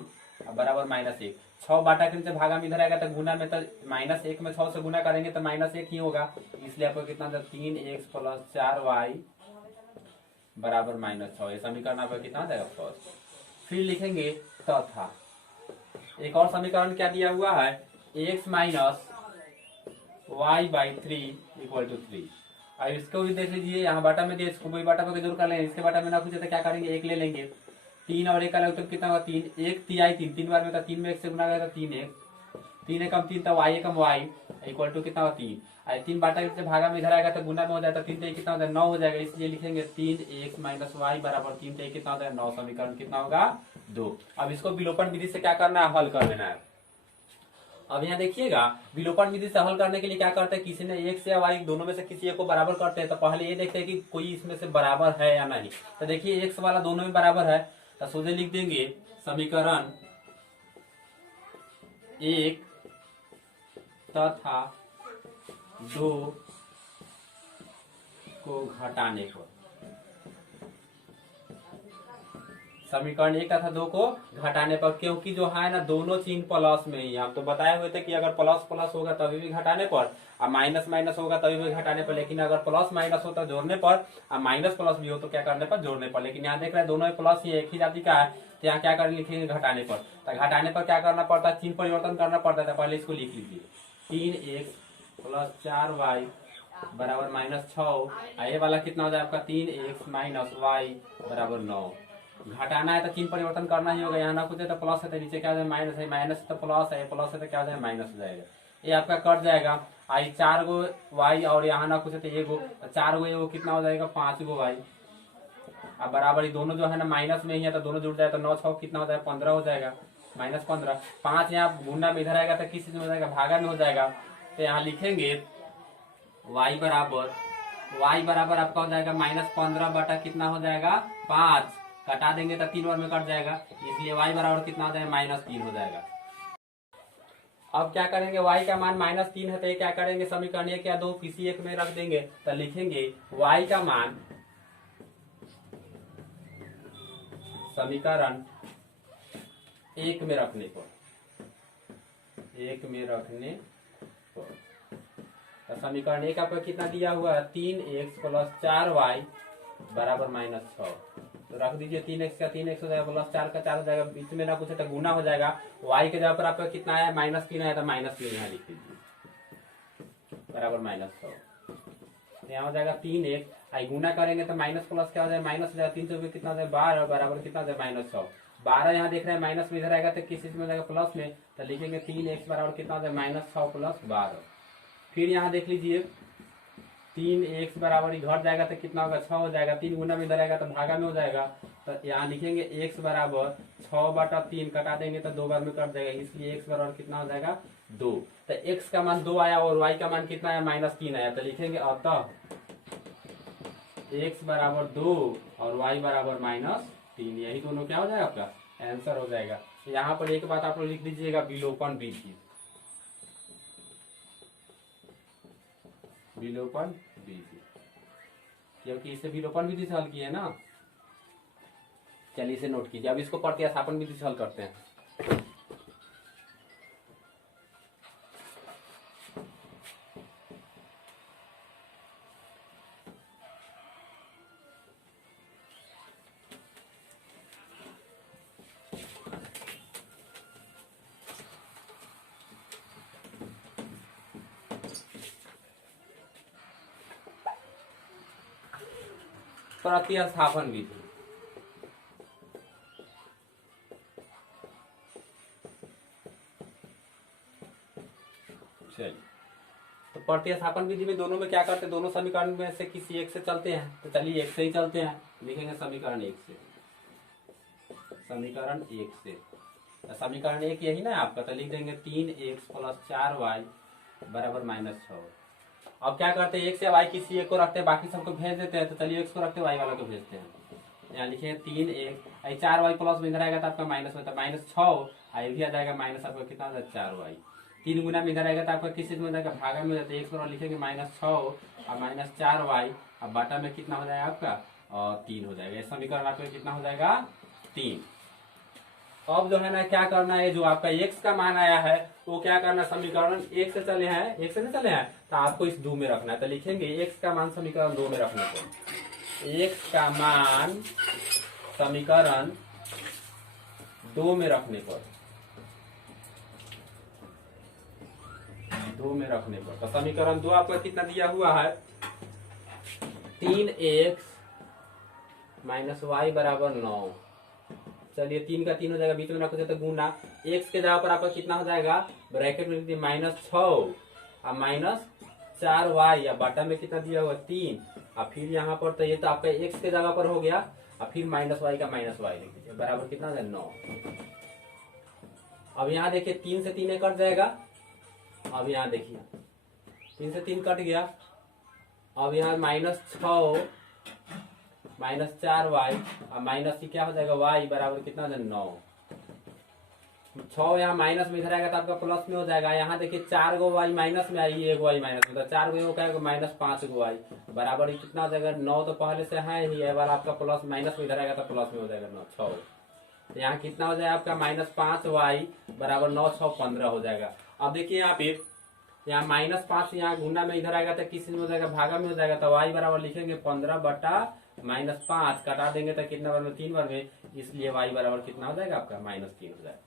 बराबर -1। 6 बाटा के नीचे भागा में इधर आएगा तो गुना में तो -1 में 6 से गुना करेंगे तो -1 ही होगा, इसलिए आपको कितना हो जाएगा 3x प्लस 4y बराबर -6। ये समीकरण आपका कितना हो जाएगा फर्स्ट। फिर लिखेंगे तथा एक और समीकरण क्या दिया हुआ है x minus y/3 equal to 3। अब इसको भी देख लीजिए, यहाँ बाटा में दिए, इसको भी बाटा में जोड़ कर लेंगे। इसके बाटा में ना पूछे तो क्या करेंगे 1 ले लेंगे। 3 और 1 का लघुत्तम कितना होगा 3, 1 3 3 3 बार में था 3 में 1 से गुना करेगा 3x, 3 एकम 3 था y Ekam y equal to कितना होगा 3। 3 बाटा से भागा में इधर आएगा तो गुना में हो जाता है 3 कितना होता है 9 हो जाएगा, इसलिए लिखेंगे 3x माइनस वाई बराबर 3 कितना होता है 9। समीकरण कितना होगा 2। अब इसको विलोपन विधि से क्या करना है हल कर लेना है। अब यहाँ देखिएगा विलोपन विधि से हल करने के लिए क्या करते हैं, किसी ने x या y दोनों में से किसी एक को बराबर करते हैं तो पहले ये देखते हैं कि कोई इसमें से बराबर है या नहीं। तो देखिए x वाला दोनों में बराबर है तो सोचे लिख देंगे समीकरण 1 तथा 2 को घटाने पर, समीकरण 1 तथा 2 को घटाने पर, क्योंकि जो है ना दोनों चिन्ह प्लस में ही, हम तो बताए हुए थे कि अगर प्लस प्लस होगा तभी भी घटाने पर और माइनस माइनस होगा तभी भी घटाने पर, लेकिन अगर प्लस माइनस हो तो जोड़ने पर और माइनस प्लस भी हो तो क्या करने पर जोड़ने पर। लेकिन यहाँ देख रहे हैं दोनों प्लस ही एक ही जाति का है तो यहाँ क्या कर लिखेंगे घटाने पर। तो घटाने पर क्या करना पड़ता है चिन्ह परिवर्तन करना पड़ता है। पहले इसको लिख लीजिए 3x प्लस 4y बराबर -6, ये वाला कितना हो जाए आपका 3x माइनस वाई बराबर 9। घटाना है तो चिन्ह परिवर्तन करना ही होगा, यहाँ ना कुछ है तो प्लस है तो नीचे क्या हो जाए माइनस है, माइनस तो प्लस है, प्लस है तो क्या हो जाए माइनस हो जाएगा। ये आपका कट जाएगा। आई 4 गो वाई और यहाँ ना कुछ है तो एगो 4 गो एगो कितना हो जाएगा 5 गो वाई। अब बराबर ये दोनों जो है ना माइनस में ही है तो दोनों जुड़ जाए तो 9 6 कितना हो जाएगा 15 हो जाएगा, -15। 5 यहाँ गुना में इधर आएगा तो किस चीज में हो जाएगा भागा में हो जाएगा। तो यहाँ लिखेंगे y बराबर आपका हो जाएगा -15 बटा कितना हो जाएगा 5, कटा देंगे तो 3 बार में कट जाएगा, इसलिए y बराबर कितना हो जाएगा -3 हो जाएगा। अब क्या करेंगे y का मान -3 है तो ये क्या करेंगे समीकरण 1 या 2 किसी एक में रख देंगे। तो लिखेंगे y का मान समीकरण 1 में रखने पर, तो समीकरण 1 आपका कितना दिया हुआ है 3x प्लस 4y बराबर -6। तो रख दीजिए 3x का 3x हो जाएगा प्लस 4 का 4 हो जाएगा, बीच में ना कुछ है तो गुना हो जाएगा। y के जगह पर आपका कितना है -3 है तो -3 यहाँ लिख दीजिए बराबर -6। यहाँ हो जाएगा 3x, आई गुना करेंगे तो माइनस प्लस क्या हो जाएगा माइनस हो जाएगा, 3 से कितना हो जाएगा 12 बराबर कितना हो जाएगा -6। 12 यहाँ देख रहे हैं माइनस में इधर आएगा तो किस चीज में हो जाएगा प्लस में, तो लिखेंगे 3x बराबर कितना हो जाएगा -6 प्लस 12। फिर यहाँ देख लीजिए 3x बराबर घट जाएगा तो कितना होगा 6 हो जाएगा, 3 गुना में इधर आएगा तो भागा में हो जाएगा। तो यहाँ लिखेंगे x बराबर 6/3, कटा देंगे तो 2 बार में कट जाएगा, इसलिए x बराबर कितना हो जाएगा 2। तो x का मान 2 आया और y का मान कितना आया -3 आया। तो लिखेंगे अतः x बराबर 2 और y बराबर -3, यही दोनों क्या हो जाएगा आपका आंसर हो जाएगा। यहाँ पर एक बात आप लोग लिख दीजिएगा विलोपन विधि, विलोपन विधि, क्योंकि इसे विलोपन विधि से हल किए है ना। चलिए इसे नोट कीजिए। अब इसको प्रतिस्थापन विधि से हल करते हैं। प्रतिस्थापन विधि, चलिए तो प्रतिस्थापन विधि में दोनों में क्या करते हैं, दोनों समीकरण में से किसी एक से चलते हैं। तो चलिए एक से ही चलते हैं, लिखेंगे समीकरण 1 से, समीकरण 1 से। तो समीकरण 1 यही ना आपका, तो लिख देंगे 3x प्लस 4y बराबर -6। अब क्या करते हैं, x या y किसी एक को रखते हैं, बाकी सबको भेज देते हैं। तो चलिए x को रखते हैं, y वाला को भेजते हैं। यहाँ लिखे 3x, 4y प्लस में इधर आएगा तो आपका माइनस में, तो -6, ये भी आ जाएगा माइनस, आपका कितना हो जाएगा 4y। 3 गुना में इधर आएगा तो आपका किस चीज में हो जाएगा, भागा में हो जाता है। x पर लिखेंगे -6 और -4y, अब बाटा में कितना हो जाएगा आपका 3 हो जाएगा। ये समीकरण आपका कितना हो जाएगा 3। अब जो है ना क्या करना है, जो आपका x का मान आया है वो क्या करना, समीकरण 1 से चले हैं, 1 से नहीं चले हैं, तो आपको इस 2 में रखना है। तो लिखेंगे x का मान समीकरण 2 में रखने को, x का मान समीकरण 2 में रखने पर, 2 में रखने पर। तो समीकरण 2 आपका कितना दिया हुआ है, 3x - y = 9। चलिए 3 का 3 हो जाएगा, बीच में रखो तो गुना, x के जगह पर आपका कितना हो जाएगा, ब्रैकेट में -6 और -4y, या बाटा में कितना दिया हुआ 3, और फिर यहाँ पर तो ये तो आपका x के जगह पर हो गया, और फिर -y का -y लिख दीजिए, बराबर कितना हो जाएगा 9। अब यहाँ देखिए 3 से 3 कट जाएगा। अब यहाँ देखिए 3 से 3 कट गया। अब यहाँ -6 -4y और माइनस क्या हो जाएगा y, बराबर कितना हो जाएगा 9। 6 यहाँ माइनस में इधर आएगा तो आपका प्लस में हो जाएगा। यहाँ देखिए 4 गो y माइनस में आई, 1 y माइनस में, तो 4 गो क्या -5 गो y, बराबर कितना हो जाएगा 9। तो पहले से है ही, ये वाला आपका प्लस माइनस में इधर आएगा तो प्लस में हो जाएगा 9 6। तो यहाँ कितना हो जाएगा आपका -5y बराबर 9 6 15 हो जाएगा। अब देखिए यहाँ पे यहाँ -5 यहाँ गुना में इधर आएगा तो किस में हो जाएगा, भागा में हो जाएगा। तो y बराबर लिखेंगे 15/-5, कटा देंगे तो कितना बार में 3 बार में, इसलिए y बराबर कितना हो जाएगा आपका -3 हो जाएगा।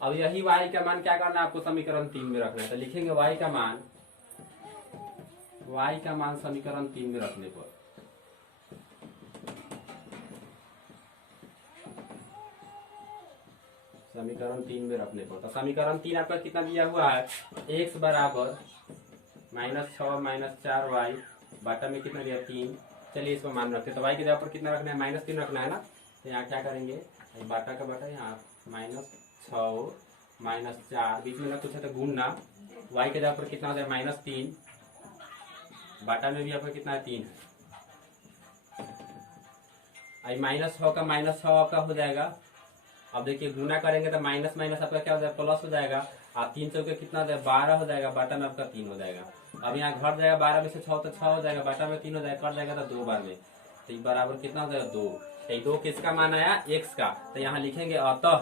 अब यही y का मान क्या करना है आपको, समीकरण 3 में रखना है। तो लिखेंगे y का मान समीकरण 3 में रखने पर, समीकरण 3 में रखने पर, तो समीकरण 3 आपका कितना दिया हुआ है, x बराबर -6 -4y, बाटा में कितना दिया 3। चलिए इसको मान रखते हैं। तो y की जगह पर कितना रखना है, -3 रखना है ना। तो यहाँ क्या करेंगे, बाटा का बाटा, यहाँ -6 -4, बीच में ना कुछ है तो गुणना, y के जगह पर कितना हो जाए -3, बाटा में भी आपका कितना है 3 है। -6 का -6 आपका हो जाएगा। अब देखिए गुना करेंगे तो माइनस माइनस आपका क्या हो जाएगा, प्लस हो जाएगा। आप 3 चौके कितना हो जाएगा 12 हो जाएगा, बाटा में आपका 3 हो जाएगा। अब यहाँ घट जाएगा 12 में से 6 तो 6 हो जाएगा, बाटा में 3 हो जाएगा, कट जाएगा तो 2 बार में, तो बराबर कितना हो जाएगा 2। तो 2 किसका मान आया, x का। तो यहाँ लिखेंगे अतः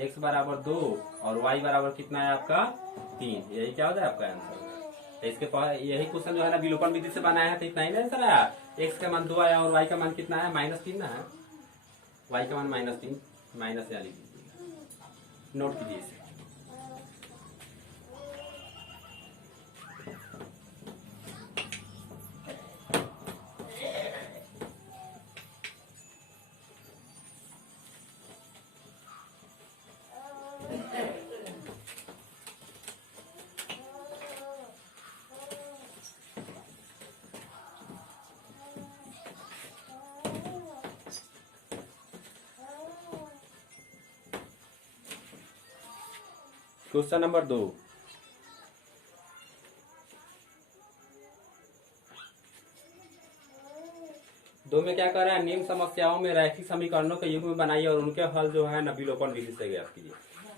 x बराबर 2 और y बराबर कितना है आपका 3। यही क्या हो जाए आपका आंसर। तो इसके यही क्वेश्चन जो है ना विलोपन विधि से बनाया है, तो इतना ही ना आंसर आया। x का मान 2 आया और y का मान कितना है -3 ना है, y का मान -3, माइनस या लिख दीजिएगा, नोट कीजिए इसे। क्वेश्चन नंबर 2, में क्या कर रहा है, निम्न समस्याओं में रैखिक समीकरणों के युग्म बनाइए और उनके हल जो है ना विलोपन विधि से ज्ञात कीजिए।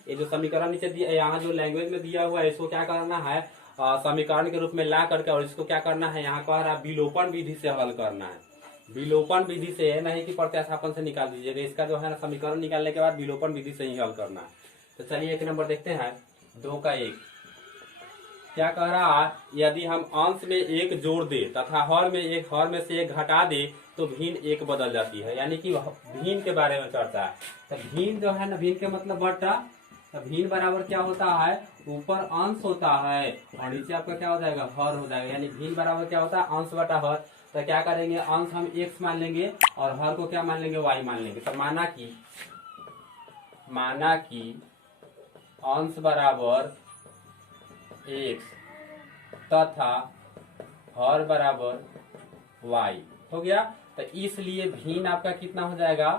ये जो समीकरण नीचे दिया, यहाँ जो लैंग्वेज में दिया हुआ है, इसको क्या करना है समीकरण के रूप में ला करके, और इसको क्या करना है, यहाँ कह रहा है विलोपन विधि से हल करना है। विलोपन विधि से नहीं कि प्रतिस्थापन से निकाल दीजिएगा, इसका जो है ना समीकरण निकालने के बाद विलोपन विधि से ही हल करना है। तो चलिए एक नंबर देखते हैं, 2 का 1 क्या कह रहा है, यदि हम अंश में 1 जोड़ दे तथा हर में से 1 घटा दे तो भिन्न 1 बदल जाती है। यानी कि भिन्न के बारे में चर्चा है। तो भिन्न जो है ना, भिन्न के मतलब बटा, तो भिन्न बराबर क्या होता है, ऊपर अंश होता है और नीचे आपका क्या हो जाएगा हर हो जाएगा। यानी भिन्न बराबर क्या होता है, अंश बटा हर। तो क्या करेंगे, अंश हम x मान लेंगे और हर को क्या मान लेंगे, y मान लेंगे। तो माना कि अंश बराबर x तथा हर बराबर y हो गया। तो इसलिए भिन्न आपका कितना हो जाएगा,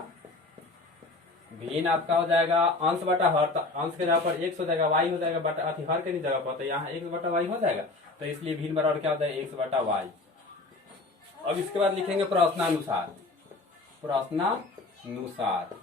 भिन्न आपका हो जाएगा अंश बटा हर, तो अंश के जगह पर x हो जाएगा, y हो जाएगा बटा अति हर के नहीं जगह पर, तो यहाँ x बटा y हो जाएगा, तो इसलिए भिन्न बराबर क्या होता है x बटा y। अब इसके बाद लिखेंगे प्रश्नानुसार। प्रश्नानुसार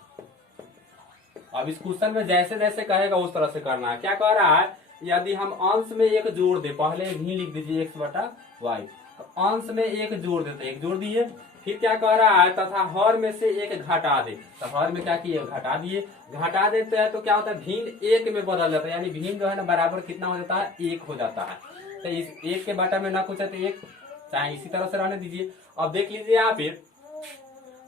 अब इस क्वेश्चन में जैसे जैसे कहेगा उस तरह से करना है। क्या कह रहा है, यदि हम अंश में एक जोड़ दे, पहले भिन्न लिख दीजिए x बटा y, तो अंश में एक जोड़ देते, एक जोड़ दिए, फिर क्या कह रहा है तथा हर में से एक घटा दे, तो हर में क्या किए घटा दिए, घटा देते हैं तो क्या होता है भिन्न एक में बदल जाता है, यानी भिन्न जो है ना बराबर कितना हो जाता है एक हो जाता है। तो इस एक के बाटा में ना कुछ है तो एक, चाहे इसी तरह से रहने दीजिए। अब देख लीजिए यहाँ पे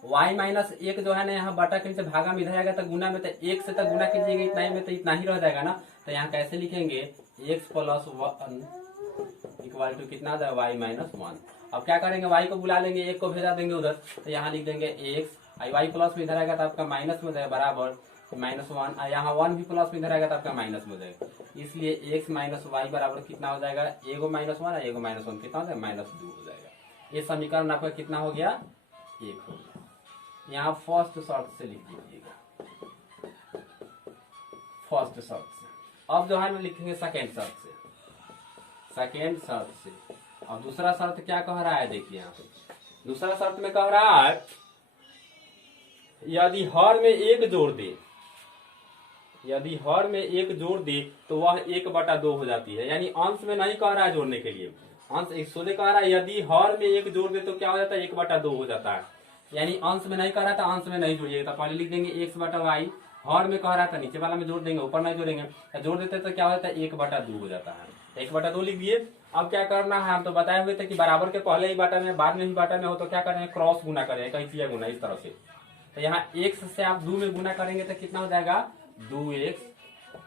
y माइनस एक जो है ना यहाँ बाटा के नीचे भागा में इधर आएगा तो गुना में, तो एक से तो गुना कीजिएगा इतना ही में, तो इतना ही रह जाएगा ना, तो यहाँ कैसे लिखेंगे x plus one equal to कितना आ जाएगा y माइनस वन। अब क्या करेंगे y को बुला लेंगे, एक को भेजा देंगे उधर, तो यहाँ लिख देंगे x, y प्लस में इधर आएगा तो आपका माइनस में जाएगा बराबर माइनस वन, यहाँ वन भी प्लस में इधर आएगा तो आपका माइनस में जाएगा, इसलिए x माइनस वाई बराबर कितना हो जाएगा, एगो माइनस वन एगो माइनस वन कितना हो जाएगा माइनस दो हो जाएगा। ये समीकरण आपका कितना हो गया, एक हो गया। यहाँ फर्स्ट शर्त से लिख दीजिएगा, फर्स्ट शर्त से। अब जो है ना लिखेंगे सेकेंड शर्त से, सेकेंड शर्त से। अब दूसरा शर्त क्या कह रहा है, देखिए यहाँ पे दूसरा शर्त में कह रहा है यदि हर में एक जोड़ दे, यदि हर में एक जोड़ दे तो वह एक बटा दो हो जाती है, यानी अंश में नहीं कह रहा है जोड़ने के लिए, अंश एक सोले कह रहा है यदि हर में एक जोड़ दे तो क्या हो जाता है एक बटा दो हो जाता है, यानी अंश में नहीं कह रहा था अंश में नहीं जोड़िएगा, तो पहले लिख देंगे x बटा वाई, हर में कह रहा था नीचे वाला में जोड़ देंगे ऊपर नहीं जोड़ेंगे, जोड़ देते तो क्या होता है एक बटा दो हो जाता है, एक बटा दो लिख दिए। अब क्या करना है, हम तो बताए हुए थे कि बराबर के पहले ही बाटा में बाद में ही बाटा में हो तो क्या करेंगे क्रॉस गुना करेंगे, कैसे गुना इस तरह से, तो यहाँ x से आप दो में गुना करेंगे तो कितना हो जाएगा 2x।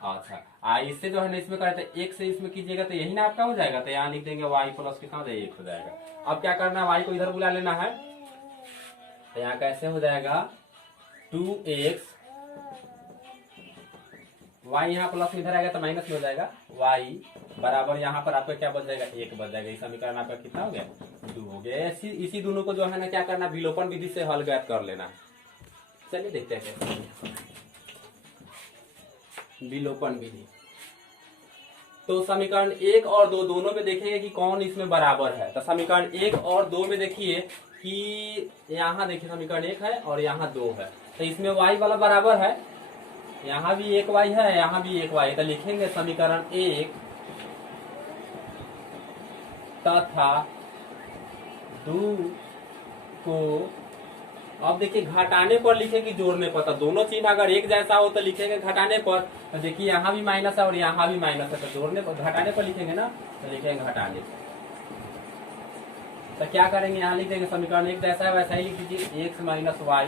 अच्छा इससे जो है ना इसमें करते एक से इसमें कीजिएगा तो यही ना आपका हो जाएगा, तो यहाँ लिख देंगे y प्लस कितना हो जाएगा एक हो जाएगा। अब क्या करना है y को इधर बुला लेना है, तो यहाँ कैसे हो जाएगा 2x, y यहाँ प्लस में इधर आएगा तो माइनस में हो जाएगा, y बराबर यहाँ पर आपका क्या बच जाएगा एक बच जाएगा। इस समीकरण आपका कितना हो गया 2 हो गया। इसी दोनों को जो है ना क्या करना विलोपन विधि से हल ज्ञात कर लेना। चलिए देखते हैं कैसे विलोपन विधि। तो समीकरण 1 और 2 दोनों में देखेंगे कि कौन इसमें बराबर है। तो समीकरण 1 और 2 में देखिए कि यहाँ देखिए समीकरण 1 है और यहाँ 2 है, तो इसमें y वाला बराबर है, यहाँ भी एक y है यहाँ भी एक y, तो लिखेंगे समीकरण 1 तथा 2 को, अब देखिए घटाने पर लिखेंगे जोड़ने पर, तो दोनों चिन्ह अगर एक जैसा हो तो लिखेंगे घटाने पर, तो देखिए यहाँ भी माइनस है और यहाँ भी माइनस है, तो जोड़ने पर घटाने पर लिखेंगे ना, तो लिखेंगे घटाने पर। तो क्या करेंगे यहाँ लिख देंगे समीकरण 1 जैसा है वैसा ही लिख दीजिए x माइनस वाई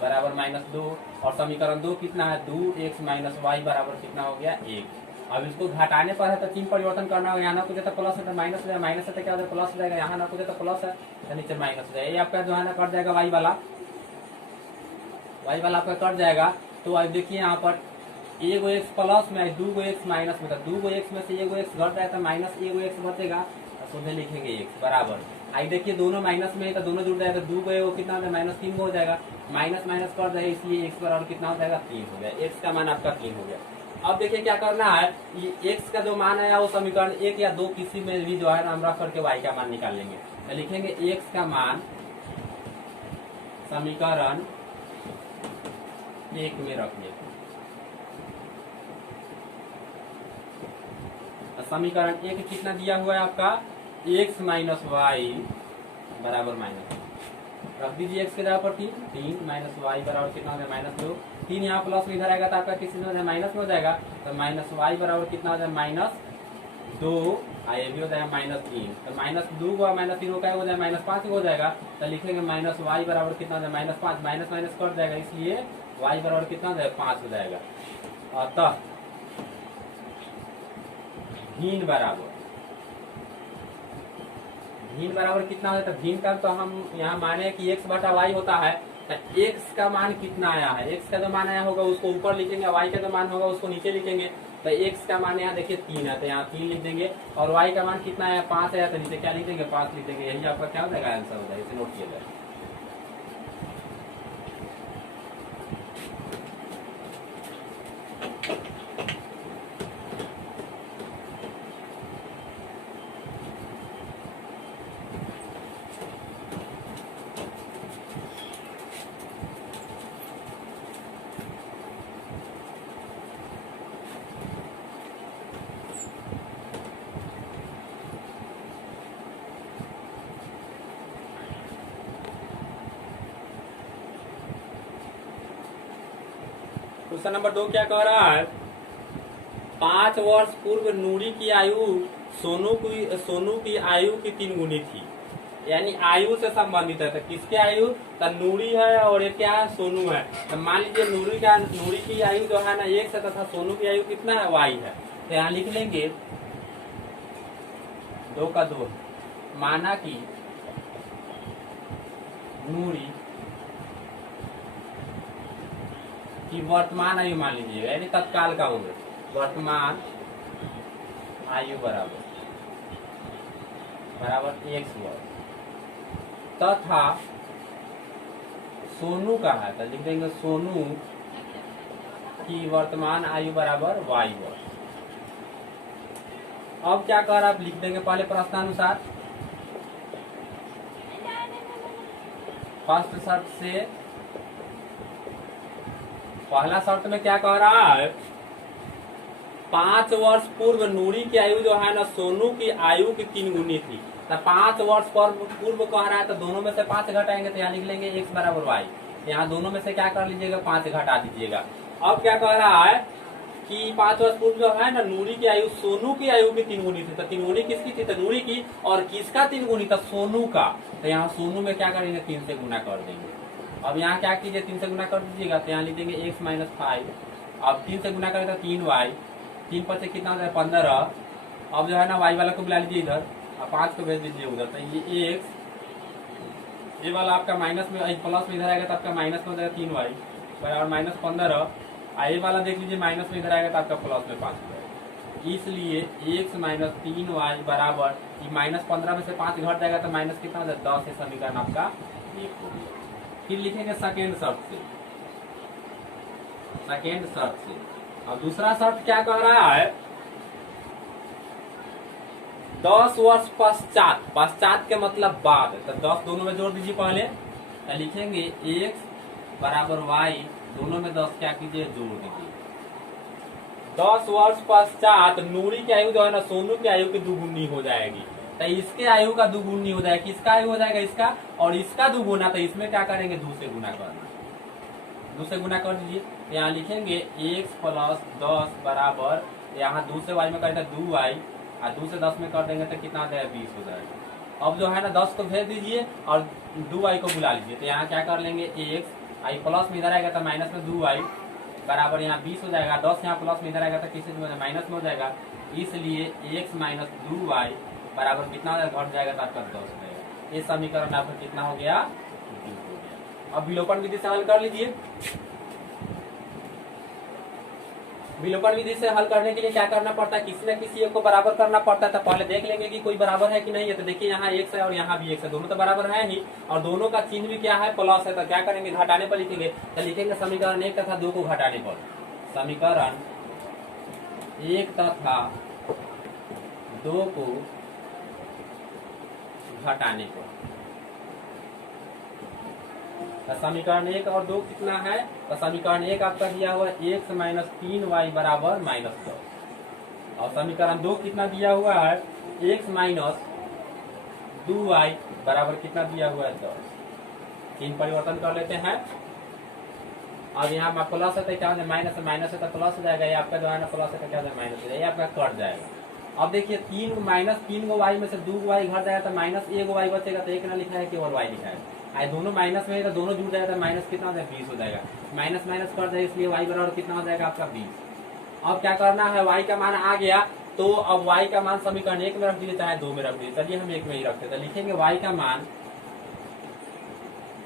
बराबर माइनस 2, और समीकरण 2 कितना है 2x माइनस वाई बराबर कितना हो गया 1। अब इसको घटाने पर है तो चिन्ह परिवर्तन करना होगा, यहाँ ना कुछ है तो प्लस है तो माइनस हो जाएगा, माइनस है तो क्या हो जाएगा प्लस हो जाएगा, यहाँ ना कुछ है तो प्लस है तो नीचे माइनस हो जाएगा। ये आपका जो है ना कट जाएगा वाई वाला आपका कट जाएगा। तो अब देखिए यहाँ पर एगो एक्स प्लस में दूगो एक्स माइनस में, तो दूगो एक्स में से एगो एक्स घट जाए तो माइनस एगो एक्स बचेगा, तो सीधे लिखेंगे एक्स बराबर। आई देखिए दोनों माइनस में है तो दोनों जुड़ जाएगा, दूगो एगो कितना हो जाएगा माइनस 3 हो जाएगा, माइनस माइनस कर जाएगा, इसलिए एक्स बराबर कितना हो जाएगा 3 हो गया। एक्स का मान आपका 3 हो गया। अब देखिए क्या करना है, ये एक्स का जो मान है वो समीकरण 1 या 2 किसी में भी जो है ना हम रख करके वाई का मान निकाल लेंगे। तो लिखेंगे एक्स का मान समीकरण 1 में रखने, समीकरण 1 कितना दिया हुआ है आपका x माइनस वाई बराबर माइनस, रख दीजिए x के जगह पर 3 माइनस वाई बराबर कितना हो जाएगा माइनस 2, 3 यहाँ प्लस में इधर आएगा तो आपका किसी में माइनस में हो जाएगा, तो माइनस वाई बराबर कितना हो जाएगा माइनस 2, ये भी हो जाएगा माइनस 3, तो माइनस 2 को माइनस 3 को क्या हो जाएगा माइनस 5 हो जाएगा, तो लिखेंगे माइनस वाई बराबर कितना हो जाएगा माइनस 5, माइनस माइनस कट जाएगा, इसलिए वाई बराबर कितना हो जाएगा 5 हो जाएगा। अतः भिन्न बराबर कितना होता है, भिन्न का तो हम यहाँ माने कि x बटा वाई होता है, तो x का मान कितना आया है, x का जो मान आया होगा उसको ऊपर लिखेंगे, y का जो मान होगा उसको नीचे लिखेंगे। तो x का मान यहाँ देखिए 3 है तो यहाँ 3 लिख देंगे, और y का मान कितना है 5 है तो नीचे क्या लिख देंगे 5 लिख देंगे। यही आपका क्या हो जाएगा आंसर हो जाएगा, इसे नोट किया जाए। क्वेश्चन नंबर 2 क्या कह रहा है, 5 वर्ष पूर्व नूरी की आयु सोनू की आयु की 3 गुनी थी। यानी आयु से संबंधित है, तो किसके आयु, तो नूरी है और ये क्या है, सोनू है। तो मान लीजिए नूरी की आयु जो है ना 1 है तथा सोनू की आयु कितना है, y है। तो यहाँ लिख लेंगे 2 का 2, माना कि नूरी की वर्तमान आयु मान लीजिएगा, यानी तत्काल का उम्र, वर्तमान आयु बराबर 1 वर्ष, तथा सोनू का है तो लिख देंगे सोनू की वर्तमान आयु बराबर y वर्ष। अब क्या कर आप लिख देंगे पहले प्रश्नानुसार, फर्स्ट शर्त से, पहला शर्त में क्या कह रहा है, 5 वर्ष पूर्व नूरी की आयु जो है ना सोनू की आयु की 3 गुनी थी। तो 5 वर्ष पूर्व कह रहा है तो दोनों में से 5 घटाएंगे, तो यहाँ लिख लेंगे x बराबर y। यहाँ दोनों में से क्या कर लीजिएगा, 5 घटा दीजिएगा। अब क्या कह रहा है कि 5 वर्ष पूर्व जो है ना नूरी की आयु सोनू की आयु की 3 गुनी थी। तो 3 गुनी किसकी थी, तो नूरी की, और किसका 3 गुनी था, सोनू का। तो यहाँ सोनू में क्या करेंगे, 3 से गुना कर देंगे। अब यहाँ क्या कीजिए, 3 से गुना कर दीजिएगा, तो यहाँ लिख देंगे x माइनस 5। अब 3 से गुना करें तो 3y, 3 पर से कितना होता है 15। अब जो है ना y वाला को बुला लीजिए इधर, अब 5 को भेज दीजिए उधर। तो ये x, ये वाला आपका माइनस में, प्लस में इधर आएगा तो आपका माइनस में हो जाएगा 3y बराबर माइनस 15। ये वाला देख लीजिए माइनस में इधर आएगा तो आपका प्लस में 5 हो जाएगा। इसलिए x माइनस 3y बराबर, ये माइनस 15 में से 5 घट जाएगा तो माइनस कितना हो जाएगा 10। समीकरण आपका 1 हो गया। फिर लिखेंगे सेकेंड शर्त से, सेकेंड शर्त से। अब दूसरा शर्त क्या कह रहा है, 10 वर्ष पश्चात, पश्चात के मतलब बाद, तो 10 दोनों में जोड़ दीजिए पहले, तो लिखेंगे x बराबर y, दोनों में 10 क्या कीजिए जोड़ दीजिए। 10 वर्ष पश्चात नूरी की आयु जो है ना सोनू की आयु की 2 गुनी हो जाएगी। तो इसके आयु का 2 गुनी हो जाएगा, किसका आयु हो जाएगा, इसका, और इसका 2 गुना। तो इसमें क्या करेंगे, 2 से गुना करना, 2 से गुना कर दीजिए। यहाँ लिखेंगे x प्लस 10 बराबर, यहाँ 2 से y में करेंगे 2y, और 2 से 10 में कर देंगे तो कितना आ जाएगा, 20 हो जाएगा। अब जो है ना 10 को भेज दीजिए और 2y को बुला लीजिए। तो यहाँ क्या कर लेंगे, x आई प्लस में इधर आएगा तो माइनस में 2y बराबर यहाँ 20 हो जाएगा। 10 यहाँ प्लस में इधर आएगा तो किसी माइनस में हो जाएगा। इसलिए x माइनस 2y बराबर कितना घट जाएगा तो आपका 10 हो जाएगा। ये समीकरण आपका कितना हो गया, 2 हो गया। अब विलोपन विधि से हल कर लीजिए। विलोपन विधि से हल करने के लिए क्या करना पड़ता है, किसी न किसी एक को बराबर करना पड़ता है। तो पहले देख लेंगे कि कोई बराबर है कि नहीं है। तो देखिए यहाँ x है और यहाँ भी x है, दोनों तो बराबर है ही, और दोनों का चिन्ह भी क्या है, प्लस है। तो क्या करेंगे, घटाने पर लिखेंगे। तो लिखेंगे समीकरण 1 तथा 2 को घटाने पर, समीकरण 1 तथा 2 को घटाने पर। तो समीकरण 1 और 2 कितना है, तो समीकरण 1 आपका दिया हुआ है x माइनस 3y बराबर माइनस 10, और समीकरण 2 कितना दिया हुआ है, x माइनस 2y बराबर कितना दिया हुआ है, 10। इन परिवर्तन कर लेते हैं। और यहाँ प्लस है तो क्या हो, माइनस है, माइनस है तो प्लस हो जाएगा। ये आपका जो है ना प्लस है तो क्या हो, माइनस हो जाएगा, ये आपका कट जाएगा। अब देखिए 3 माइनस 3 गो y में से 2 y घट जाएगा तो माइनस 1 y बचेगा। तो एक ना लिखा है, केवल y लिखा है। आई दोनों माइनस में है तो दोनों जुड़ जाएगा तो माइनस कितना हो जाएगा, 20 हो जाएगा। माइनस माइनस कर जाएगा, इसलिए y बराबर कितना हो जाएगा आपका 20। अब क्या करना है, y का मान आ गया तो अब y का मान समीकरण 1 में रख दीजिए चाहे 2 में रख दीजिए। चलिए हम 1 में ही रखते हैं। तो लिखेंगे y का मान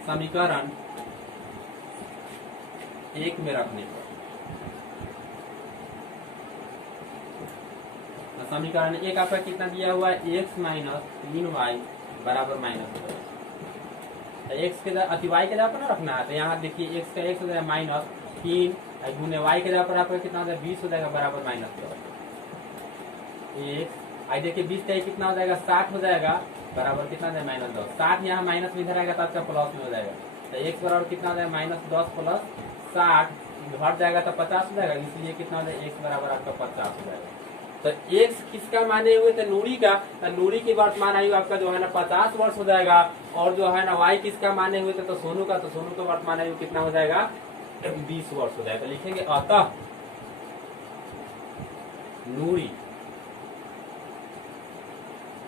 समीकरण 1 में रखने पर, समीकरण 1 आपका कितना दिया हुआ है, x माइनस 3y बराबर माइनस 10। तो x के अति y के जगह पर ना रखना है। तो यहाँ देखिए x का x हो जाएगा माइनस 3 गुने y के जगह पर आपका कितना हो जाएगा, 20 हो जाएगा बराबर माइनस 10। x आई देखिए 20 का कितना हो जाएगा, 60 हो जाएगा बराबर कितना हो जाएगा, माइनस 10। 60 यहाँ माइनस में इधर आएगा तो आपका प्लस में हो जाएगा। तो x बराबर कितना हो जाएगा, माइनस 10 प्लस 60 घट जाएगा तो 50 हो जाएगा। इसलिए कितना हो जाएगा, x बराबर आपका 50 हो जाएगा। तो x किसका माने हुए थे, नूरी का। तो नूरी की वर्तमान आयु आपका जो है ना 50 वर्ष हो जाएगा। और जो है ना y किसका माने हुए थे, तो सोनू का। तो सोनू का वर्तमान आयु कितना हो जाएगा, 20 वर्ष हो जाएगा। लिखेंगे अतः नूरी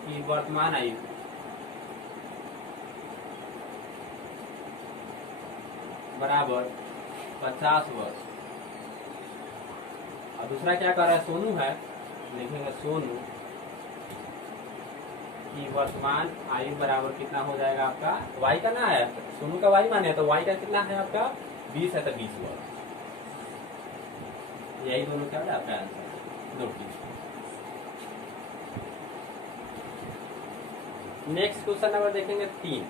की वर्तमान आयु बराबर 50 वर्ष। और दूसरा क्या कर रहा है, सोनू है, लिखेंगे सोनू की वर्तमान आयु बराबर कितना हो जाएगा आपका, y का ना है, सोनू का y माने तो y का कितना है आपका 20 है, तो 20 वर्ष। यही दोनों क्या है आपका आंसर, दो। नेक्स्ट क्वेश्चन नंबर देखेंगे 3।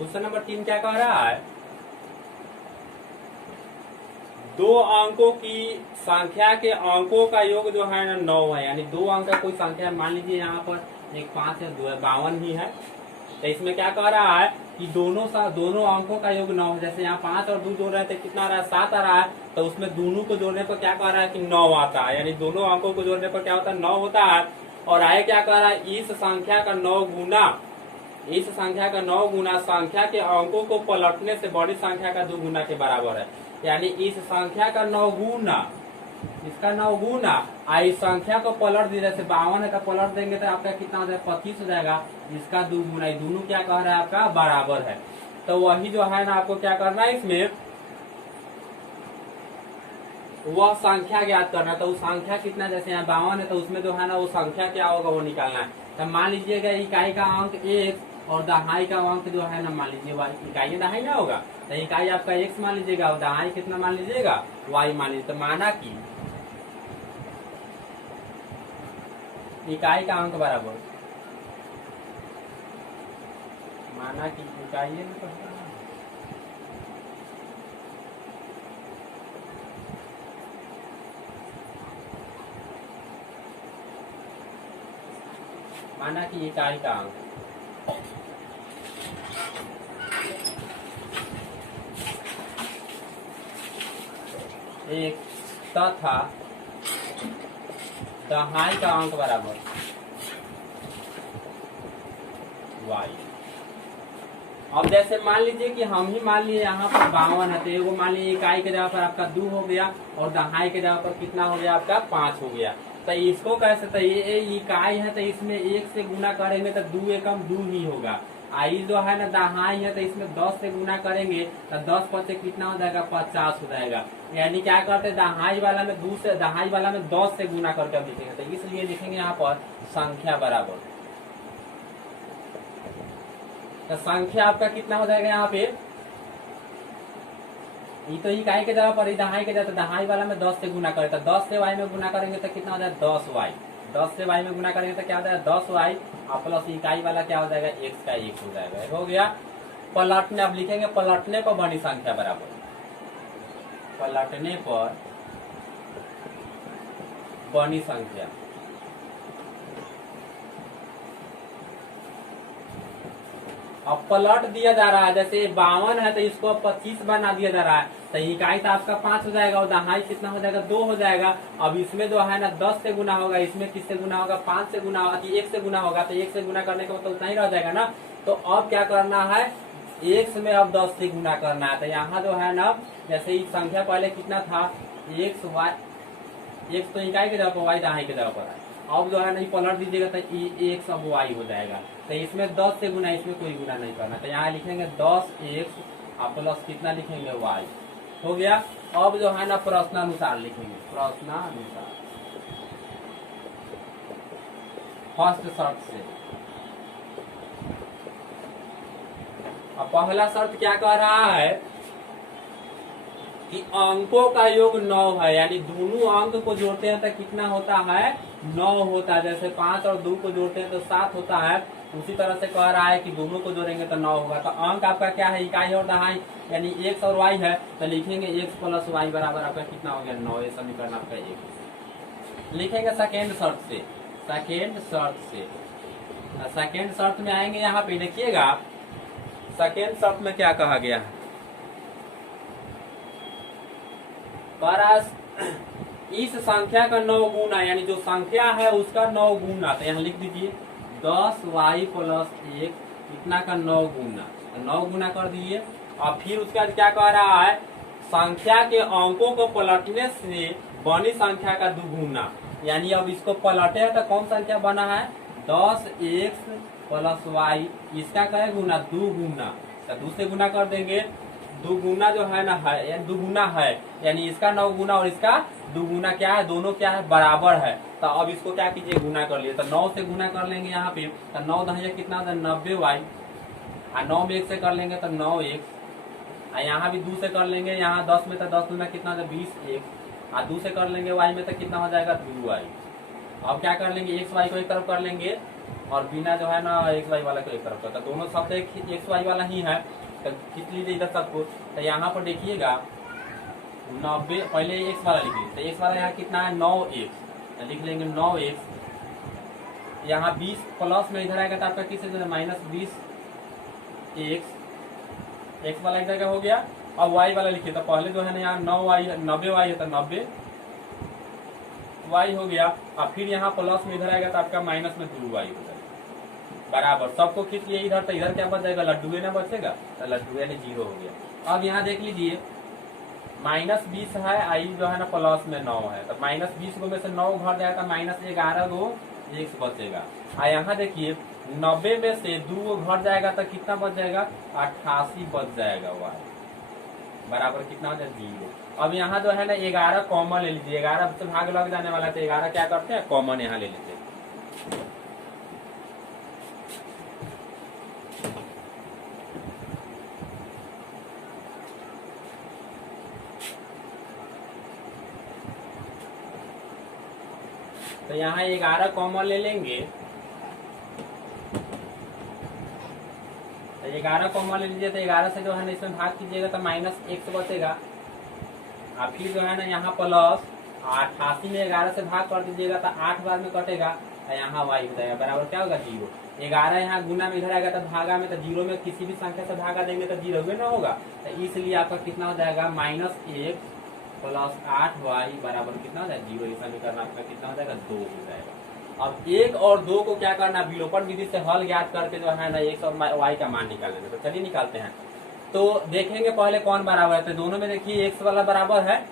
क्वेश्चन नंबर 3 क्या कह रहा है, दो अंकों की संख्या के अंकों का योग जो है ना 9 है, यानी दो अंक का कोई संख्या है, मान लीजिए यहाँ पर एक 5 है, 2 है, 52 ही है। तो इसमें क्या कह रहा है कि दोनों अंकों का योग 9 है। जैसे यहाँ 5 और 2 जोड़ रहे थे, कितना आ रहा है, 7 आ रहा है। तो उसमें दोनों को जोड़ने पर क्या कह रहा है कि 9 आता है, यानी दोनों अंकों को जोड़ने पर क्या होता है, 9 होता है। और आगे क्या कह रहा है, इस संख्या का 9 गुना संख्या के अंकों को पलटने से बड़ी संख्या का 2 गुना के बराबर है। यानी इस संख्या का 9 गुना, इसका 9 गुना, इस संख्या को पलट दी, जैसे 52 है तो पलट देंगे तो आपका कितना हो जाएगा, 25 हो जाएगा। इसका 2 गुना, ये दोनों क्या कह रहा है आपका बराबर है। तो वही जो है ना आपको क्या करना है, इसमें वह संख्या ज्ञात करना। तो वो संख्या कितना, जैसे यहाँ 52 है तो उसमें जो है ना वो संख्या क्या होगा वो निकालना है। तो मान लीजिएगा इकाई का अंक 1 और दहाई का अंक जो है ना मान लीजिए y, इकाई दहाई ना होगा, तो इकाई आपका x मान लीजिएगा और दहाई कितना मान लीजिएगा y मान लीजिए। तो माना कि इकाई का अंक बराबर, माना कि इकाई है ना, माना कि इकाई का अंक एक तथा दहाई का अंक बराबर y। अब जैसे मान लीजिए कि हम ही मान लिए यहाँ पर 52 है, तो एगो मान लीजिए इकाई के जगह पर आपका 2 हो गया और दहाई के जगह पर कितना हो गया आपका 5 हो गया। तो इसको कैसे, तो ये इकाई है तो इसमें 1 से गुना करेंगे तो 2 एकम 2 ही होगा। आई जो है ना दहाई है तो इसमें 10 से गुना करेंगे तो 10 पचे कितना हो जाएगा, 50 हो जाएगा। यानी क्या करते हैं, दहाई वाला में 2 से, दहाई वाला में 10 से गुना करके अब लिखेंगे। तो इसलिए लिखेंगे यहाँ पर संख्या बराबर, तो संख्या आपका कितना हो जाएगा यहाँ पे, ये तो इकाई के जगह पर दहाई के जगह, तो दहाई वाला में 10 से गुना करें तो 10 से y में गुना करेंगे तो कितना हो जाएगा 10y। 10 से y में गुना करेंगे तो क्या हो जाएगा 10y और प्लस इकाई वाला क्या हो जाएगा x का 1 हो जाएगा। हो गया। पलटने, अब लिखेंगे पलटने पर बनी संख्या बराबर, पलटने पर बनी संख्या। अब पलट दिया जा रहा है, जैसे 52 है तो इसको 25 बना दिया जा रहा है, तो इकाई तो आपका 5 हो जाएगा और दहाई कितना हो जाएगा 2 हो जाएगा। अब इसमें जो है ना 10 से गुना होगा, इसमें किससे गुना होगा 5 से गुना होगा, 1 से गुना होगा, तो 1 से गुना करने का मतलब उतना ही रह जाएगा ना। तो अब क्या करना है, x में अब 10 से गुना करना है। तो यहाँ जो है ना जैसे इस संख्या पहले कितना था x तो इकाई के जगह पर, y दहाई के जगह पर है। अब जो है ना पलट दीजिएगा तो x अब y हो जाएगा। तो इसमें 10 से गुना, इसमें कोई गुना नहीं करना। तो यहाँ लिखेंगे 10x और प्लस कितना लिखेंगे y। हो गया। अब जो है ना प्रश्नानुसार लिखेंगे, प्रश्नानुसार फर्स्ट शर्त से। अब पहला शर्त क्या कह रहा है कि अंकों का योग 9 है, यानी दोनों अंक को जोड़ते हैं तो कितना होता है 9 होता है। जैसे 5 और 2 को जोड़ते हैं तो 7 होता है, उसी तरह से कह रहा है कि दोनों को जोड़ेंगे तो 9 होगा। तो अंक आपका क्या है, इकाई और दहाई, यानी x और y है, तो लिखेंगे x प्लस वाई बराबर आपका कितना हो गया 9। ये समीकरण आपका एक लिखेंगे सेकेंड शर्त से। सेकेंड शर्त में आएंगे, यहाँ पे देखिएगा सेकेंड शर्त में क्या कहा गया है, पर इस संख्या का 9 गुना, यानी जो संख्या है उसका 9 गुना, तो यहाँ लिख दीजिए 10y प्लस 1 इतना का 9 गुना, 9 गुना कर दीजिए। और फिर उसका क्या कह रहा है, संख्या के अंकों को पलटने से बनी संख्या का दुगुना, यानी अब इसको पलटे तो कौन संख्या बना है 10x प्लस वाई, इसका क्या है गुना 2 गुना, तो 2 से गुना कर देंगे, 2 गुना जो है ना है 2 गुना है, यानी इसका 9 गुना और इसका 2 गुना क्या है, दोनों क्या है बराबर है। तो अब इसको क्या कीजिए गुना कर लिए, तो 9 से गुना कर लेंगे यहाँ पे, तो 9 दहिया कितना होता है 90y, और 9 में 1 से कर लेंगे तो 9x, और यहाँ भी 2 से कर लेंगे, यहाँ 10 में तो 10 गुना कितना होता है 20x, और 2 से कर लेंगे y में तो कितना हो जाएगा 2y। अब क्या कर लेंगे x y को एक तरफ कर लेंगे और बिना जो है ना x y वाला को एक तरफ करता, दोनों शब्द x y वाला ही है, तो खींच लीजिए इधर सबको। तो यहाँ पर देखिएगा 90, पहले x वाला लिख लीजिए, तो x वाला यहाँ कितना है 9x, तो लिख लेंगे 9x, यहाँ 20 प्लस में इधर आएगा तो आपका किस माइनस 20x, x वाला एक जगह हो गया। अब y वाला लिखिए, तो पहले जो है ना यहाँ 9y 90y है तो 90y हो गया, और फिर यहाँ प्लस में इधर आएगा तो आपका माइनस में 2y हो जाएगा बराबर, सबको खींच लिए इधर, तो इधर क्या बच जाएगा लड्डू ना बचेगा, तो लड्डू यानी 0 हो गया। अब यहाँ देख लीजिए माइनस 20 है, आई जो है ना प्लस में 9 है, तो माइनस 20 गो में से 9 घट जाएगा, माइनस 11 गो x बचेगा। और यहाँ देखिए 90 में से 2 गो घट जाएगा तो कितना बच जाएगा 88 बच जाएगा, y बराबर कितना हो जाएगा 0। अब यहाँ जो है ना 11 कॉमन ले लीजिए, 11 से भाग लग जाने वाला है, तो 11 क्या करते हैं कॉमन यहाँ ले लेते हैं। तो यहाँ 11 कॉमन ले लेंगे, तो 11 कॉमन ले लीजिए, तो 11 से जो है ना इसमें भाग कीजिएगा तो माइनस x बचेगा, और फिर जो है ना यहाँ प्लस 88 में 11 से भाग कर दीजिएगा तो 8 बार में कटेगा, तो यहाँ y हो जाएगा बराबर क्या होगा 0। 11 यहाँ गुना में इधर आएगा तो भागा में, तो 0 में किसी भी संख्या से भागा देंगे तो 0 भी ना होगा, तो इसलिए आपका कितना हो जाएगा -1 प्लस 8y बराबर कितना हो जाएगा 0। ये समीकरण आपका कितना हो जाएगा 2 हो जाएगा। अब 1 और 2 को क्या करना, विलोपन विधि से हल ज्ञात करके जो है ना x और y का मान निकालेंगे। तो चलिए निकालते हैं, तो देखेंगे पहले कौन बराबर है, तो दोनों में देखिए x वाला बराबर है,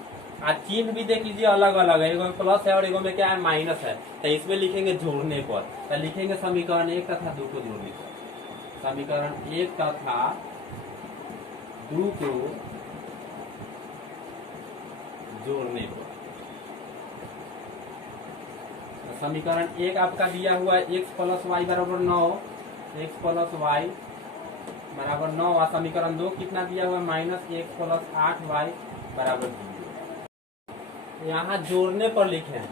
और चिन्ह भी देख लीजिए अलग अलग है, एगो में प्लस है और एगो में क्या है माइनस है, तो इसमें लिखेंगे जोड़ने पर, तो लिखेंगे समीकरण 1 तथा 2 को जोड़ने पर, समीकरण 1 तथा 2 को जोड़ने पर। समीकरण 1 आपका दिया हुआ है x प्लस वाई बराबर 9, x प्लस वाई बराबर 9, और समीकरण 2 कितना दिया हुआ है -x प्लस 8y बराबर 0। यहाँ जोड़ने पर लिखे हैं,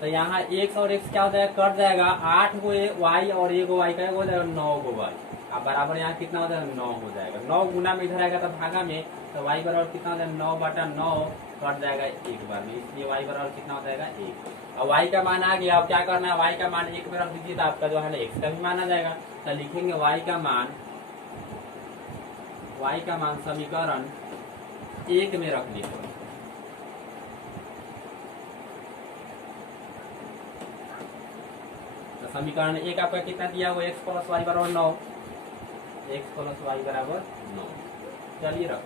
तो यहाँ x और x क्या हो जाएगा कट जाएगा, 8 गो y और 1 गो y का हो जाएगा 9 गो y, अब बराबर यहाँ कितना हो जाएगा 9 हो जाएगा। 9 गुना में इधर आएगा तो भागा में, तो y बराबर कितना हो जाएगा 9/9 कट जाएगा एक बार में, इसलिए y बराबर कितना हो जाएगा 1। अब y का मान आ गया, अब क्या करना है y का मान 1 में रख दीजिए, तो आपका जो है ना x का भी मान आ जाएगा, तो लिखेंगे y का मान समीकरण 1 में रख दीजिए। तो समीकरण 1 आपका कितना दिया हुआ x प्लस वाई बराबर 9, x प्लस वाई बराबर 9। चलिए रख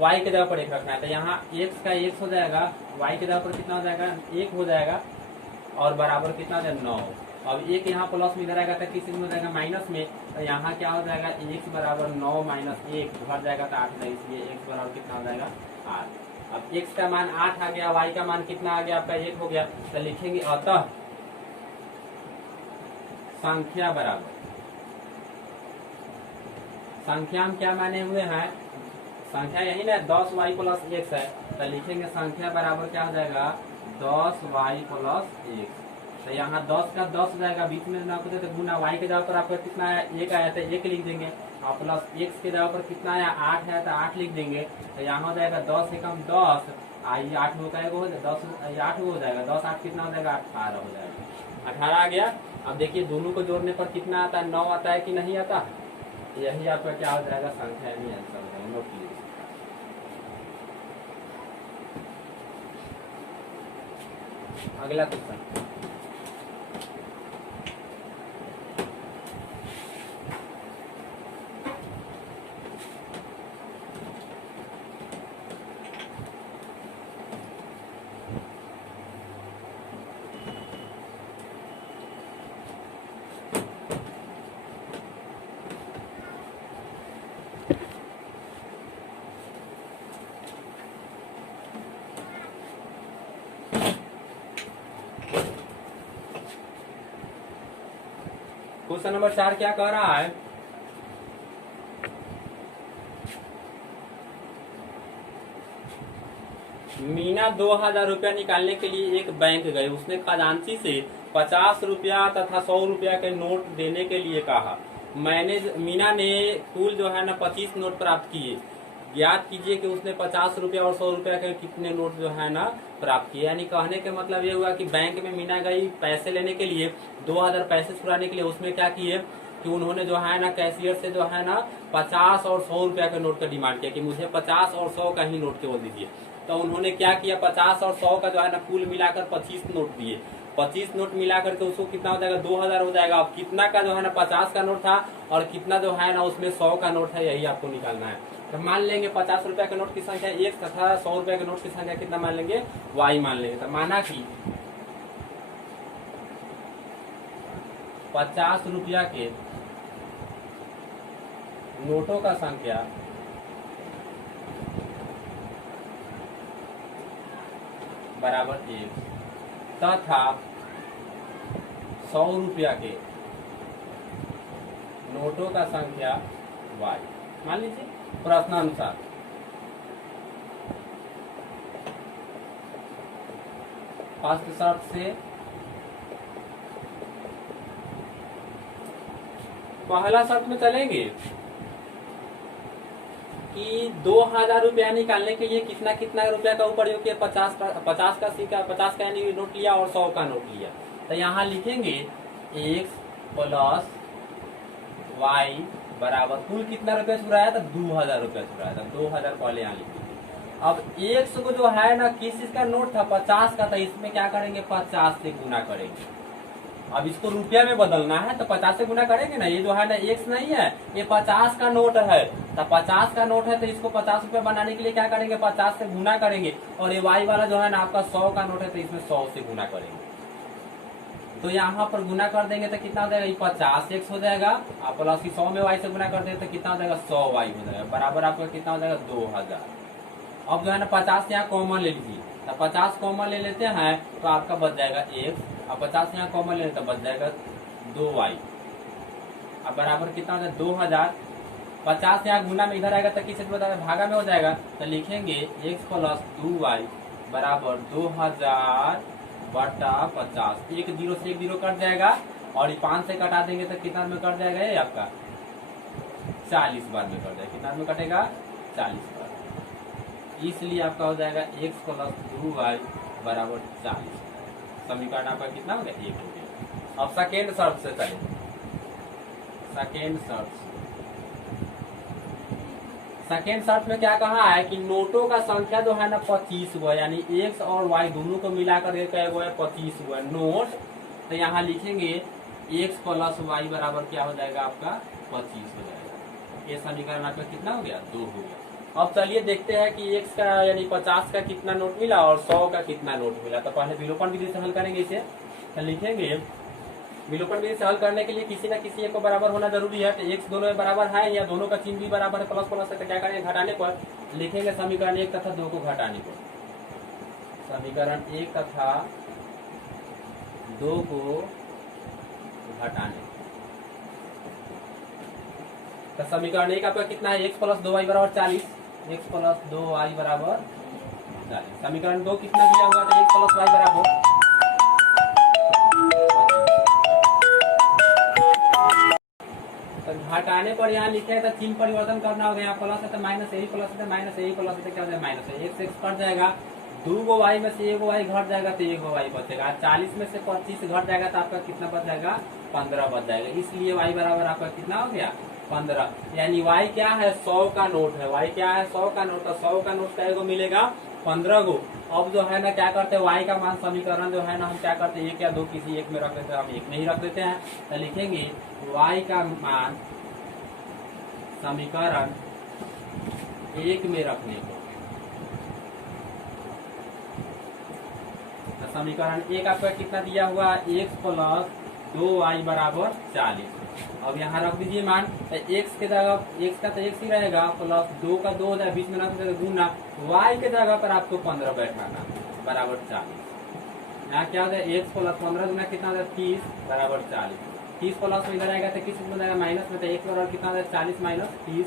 y के जगह पर 1 रखना है, तो यहाँ x का 1 हो जाएगा, y के जगह पर कितना हो जाएगा 1 हो जाएगा, और बराबर कितना हो जाएगा 9। अब 1 यहाँ प्लस में इधर आएगा तो किस में हो जाएगा माइनस में, तो यहाँ क्या हो जाएगा x बराबर 9 - 1 घट जाएगा तो 8 नहीं, इसलिए x बराबर कितना हो जाएगा 8। अब x का मान 8 आ गया, y का मान कितना आ गया आपका 1 हो गया, तो लिखेंगे अतः संख्या संख्या में क्या माने हुए हैं, संख्या यही ना 10y प्लस x है, तो लिखेंगे संख्या बराबर क्या हो जाएगा 10y प्लस x। तो यहाँ 10 का 10 हो जाएगा, बीच में ना कुछ तो गुना, y के जगह पर आपका कितना आया 1 आया तो 1 लिख देंगे, और प्लस x के जगह पर कितना आया 8 है तो 8 लिख देंगे। तो यहाँ हो जाएगा 10 एकम 10, आई 8 हो जाएगा 10 8 हो जाएगा, 10 8 कितना हो जाएगा 18 हो जाएगा, 18 आ गया। अब देखिए दोनों को जोड़ने पर कितना आता है 9 आता है कि नहीं आता, यही आपका क्या हो जाएगा संख्या नहीं आंसर हो जाएगा। नोट लीजिए। अगला क्वेश्चन, क्वेश्चन नंबर 4 क्या कह रहा है, मीना 2000 रुपया निकालने के लिए एक बैंक गए, उसने खजांची से 50 रुपया तथा 100 रुपया के नोट देने के लिए कहा। मीना ने कुल जो है ना 25 नोट प्राप्त किए। ज्ञात कीजिए कि उसने 50 रुपया और 100 रुपया के कितने नोट जो है ना प्राप्त किए। यानी कहने के मतलब ये हुआ कि बैंक में मीना गई पैसे लेने के लिए, 2000 पैसे छुड़ाने के लिए। उसमें क्या किए कि उन्होंने जो है ना कैशियर से जो है ना 50 और 100 रुपया के नोट का डिमांड किया कि मुझे 50 और 100 का ही नोट केवल दीजिए। तो उन्होंने क्या किया 50 और 100 का जो है ना कुल मिलाकर 25 नोट दिए। 25 नोट मिलाकर के उसको कितना हो जाएगा 2000 हो जाएगा। अब कितना का जो है ना 50 का नोट था और कितना जो है ना उसमें 100 का नोट है, यही आपको निकालना है। तो मान लेंगे 50 रुपया के नोट की संख्या x तथा 100 रुपया के नोट की संख्या कितना मान लेंगे y मान लेंगे। तो माना कि 50 रुपया के नोटों का संख्या बराबर 1 तथा 100 रुपया के नोटों का संख्या y मान लीजिए प्रश्नानुसार। फर्स्ट शर्त से पहला शर्त में चलेंगे कि 2000 रुपया निकालने के लिए कितना कितना रुपया का प्रयोग किया, 50 का सिक्का, 50 का यानी नोट लिया और 100 का नोट लिया। तो यहाँ लिखेंगे x प्लस y बराबर कुल कितना रुपया छुड़ाया था 2000 रुपया छुड़ाया था, 2000 पहले यहाँ लिखेंगे। अब x को जो है ना किस चीज का नोट था 50 का था, इसमें क्या करेंगे 50 से गुना करेंगे। अब इसको रुपया में बदलना है तो 50 से गुना करेंगे ना। ये जो है ना x नहीं है, ये 50 का नोट है। तो 50 का नोट है तो इसको 50 रुपया बनाने के लिए क्या करेंगे 50 से गुना करेंगे। और ये y वाला जो है ना आपका 100 का नोट है तो इसमें 100 से गुना करेंगे। तो यहाँ पर गुना कर देंगे तो कितना हो जाएगा 50x हो जाएगा, आप प्लस 100 में y से गुना कर देंगे तो कितना हो जाएगा 100y हो जाएगा, बराबर आपका कितना हो जाएगा 2000। अब जो है ना 50 यहाँ कॉमन ले लीजिए, तो 50 कॉमन ले लेते हैं तो आपका बच जाएगा x, अब 50 यहाँ कॉमन ले तो बच जाएगा 2y। अब बराबर कितना हो जाएगा 2000। 50 यहाँ गुना में इधर आएगा तो किस भागा में हो जाएगा, तो लिखेंगे x प्लस 2y बराबर 2000 बटा 50। एक जीरो से एक जीरो कट जाएगा और 5 से कटा देंगे तो कितना में कट जाएगा ये आपका 40 बार में कट जाएगा। कितना में कटेगा 40 बार। इसलिए आपका हो जाएगा x प्लस 2y बराबर 40। समीकरण आपका कितना हो गया 1 हो गया। अब सेकेंड शर्त से चले। सेकेंड शर्त में क्या कहा है कि नोटों का संख्या जो है ना 25 हुआ, यानी x और y दोनों को मिलाकर एक है 25 हुआ नोट। तो यहाँ लिखेंगे x प्लस y बराबर क्या हो जाएगा आपका 25 हो जाएगा। ये समीकरण आपका कितना हो गया 2 हो गया। अब चलिए देखते हैं कि x का यानी 50 का कितना नोट मिला और 100 का कितना नोट मिला। तो पहले विलोपन विधि से हल करेंगे इसे। तो लिखेंगे विलोपन विधि से हल करने के लिए किसी न किसी एक को बराबर होना जरूरी है। तो x दोनों में बराबर है या दोनों का चिन्ह भी बराबर है, प्लस प्लस है, तो क्या करेंगे घटाने पर लिखेंगे समीकरण 1 तथा 2 को घटाने पर। समीकरण 1 तथा 2 को घटाने तो समीकरण एक आपका कितना है, x प्लस 2y बराबर 40, x प्लस 2y बराबर 40। समीकरण 2 कितना दिया हुआ था, x प्लस y बराबर, तो घटाने पर यहाँ लिखे है तो चिन्ह परिवर्तन करना होगा, यहाँ प्लस है तो माइनस, यही प्लस है तो माइनस, यही प्लस है तो क्या हो जाएगा माइनस है, x कट जाएगा, 2 y में से 1 y घट जाएगा तो 1 y बचेगा, 40 में से 25 घट जाएगा तो आपका कितना बच जाएगा, 15 बच जाएगा। इसलिए y बराबर आपका कितना हो गया, 15। यानी y क्या है, 100 का नोट है, y क्या है, 100 का नोट, तो 100 का नोट कैसे मिलेगा, 15 गो। अब जो है ना क्या करते हैं, y का मान समीकरण जो है ना हम क्या करते हैं, 1 या 2 किसी एक में रख देते हैं, हम एक में ही रख देते हैं, तो लिखेंगे y का मान समीकरण 1 में रखने को, तो समीकरण 1 आपका कितना दिया हुआ, x प्लस 2y बराबर 40। अब यहाँ रख दीजिए मान, तो x के जगह, x का तो x ही रहेगा, प्लस 2 का 2 हो जाए, बीच में रख देगा गुना, y के जगह पर आपको 15 बैठाना बराबर 40। यहाँ क्या हो जाए, x प्लस 15 गुना कितना हो जाए 30 बराबर 40। 30 प्लस में इधर आएगा तो किस में जाएगा माइनस में, तो x बराबर कितना हो जाए 40 माइनस 30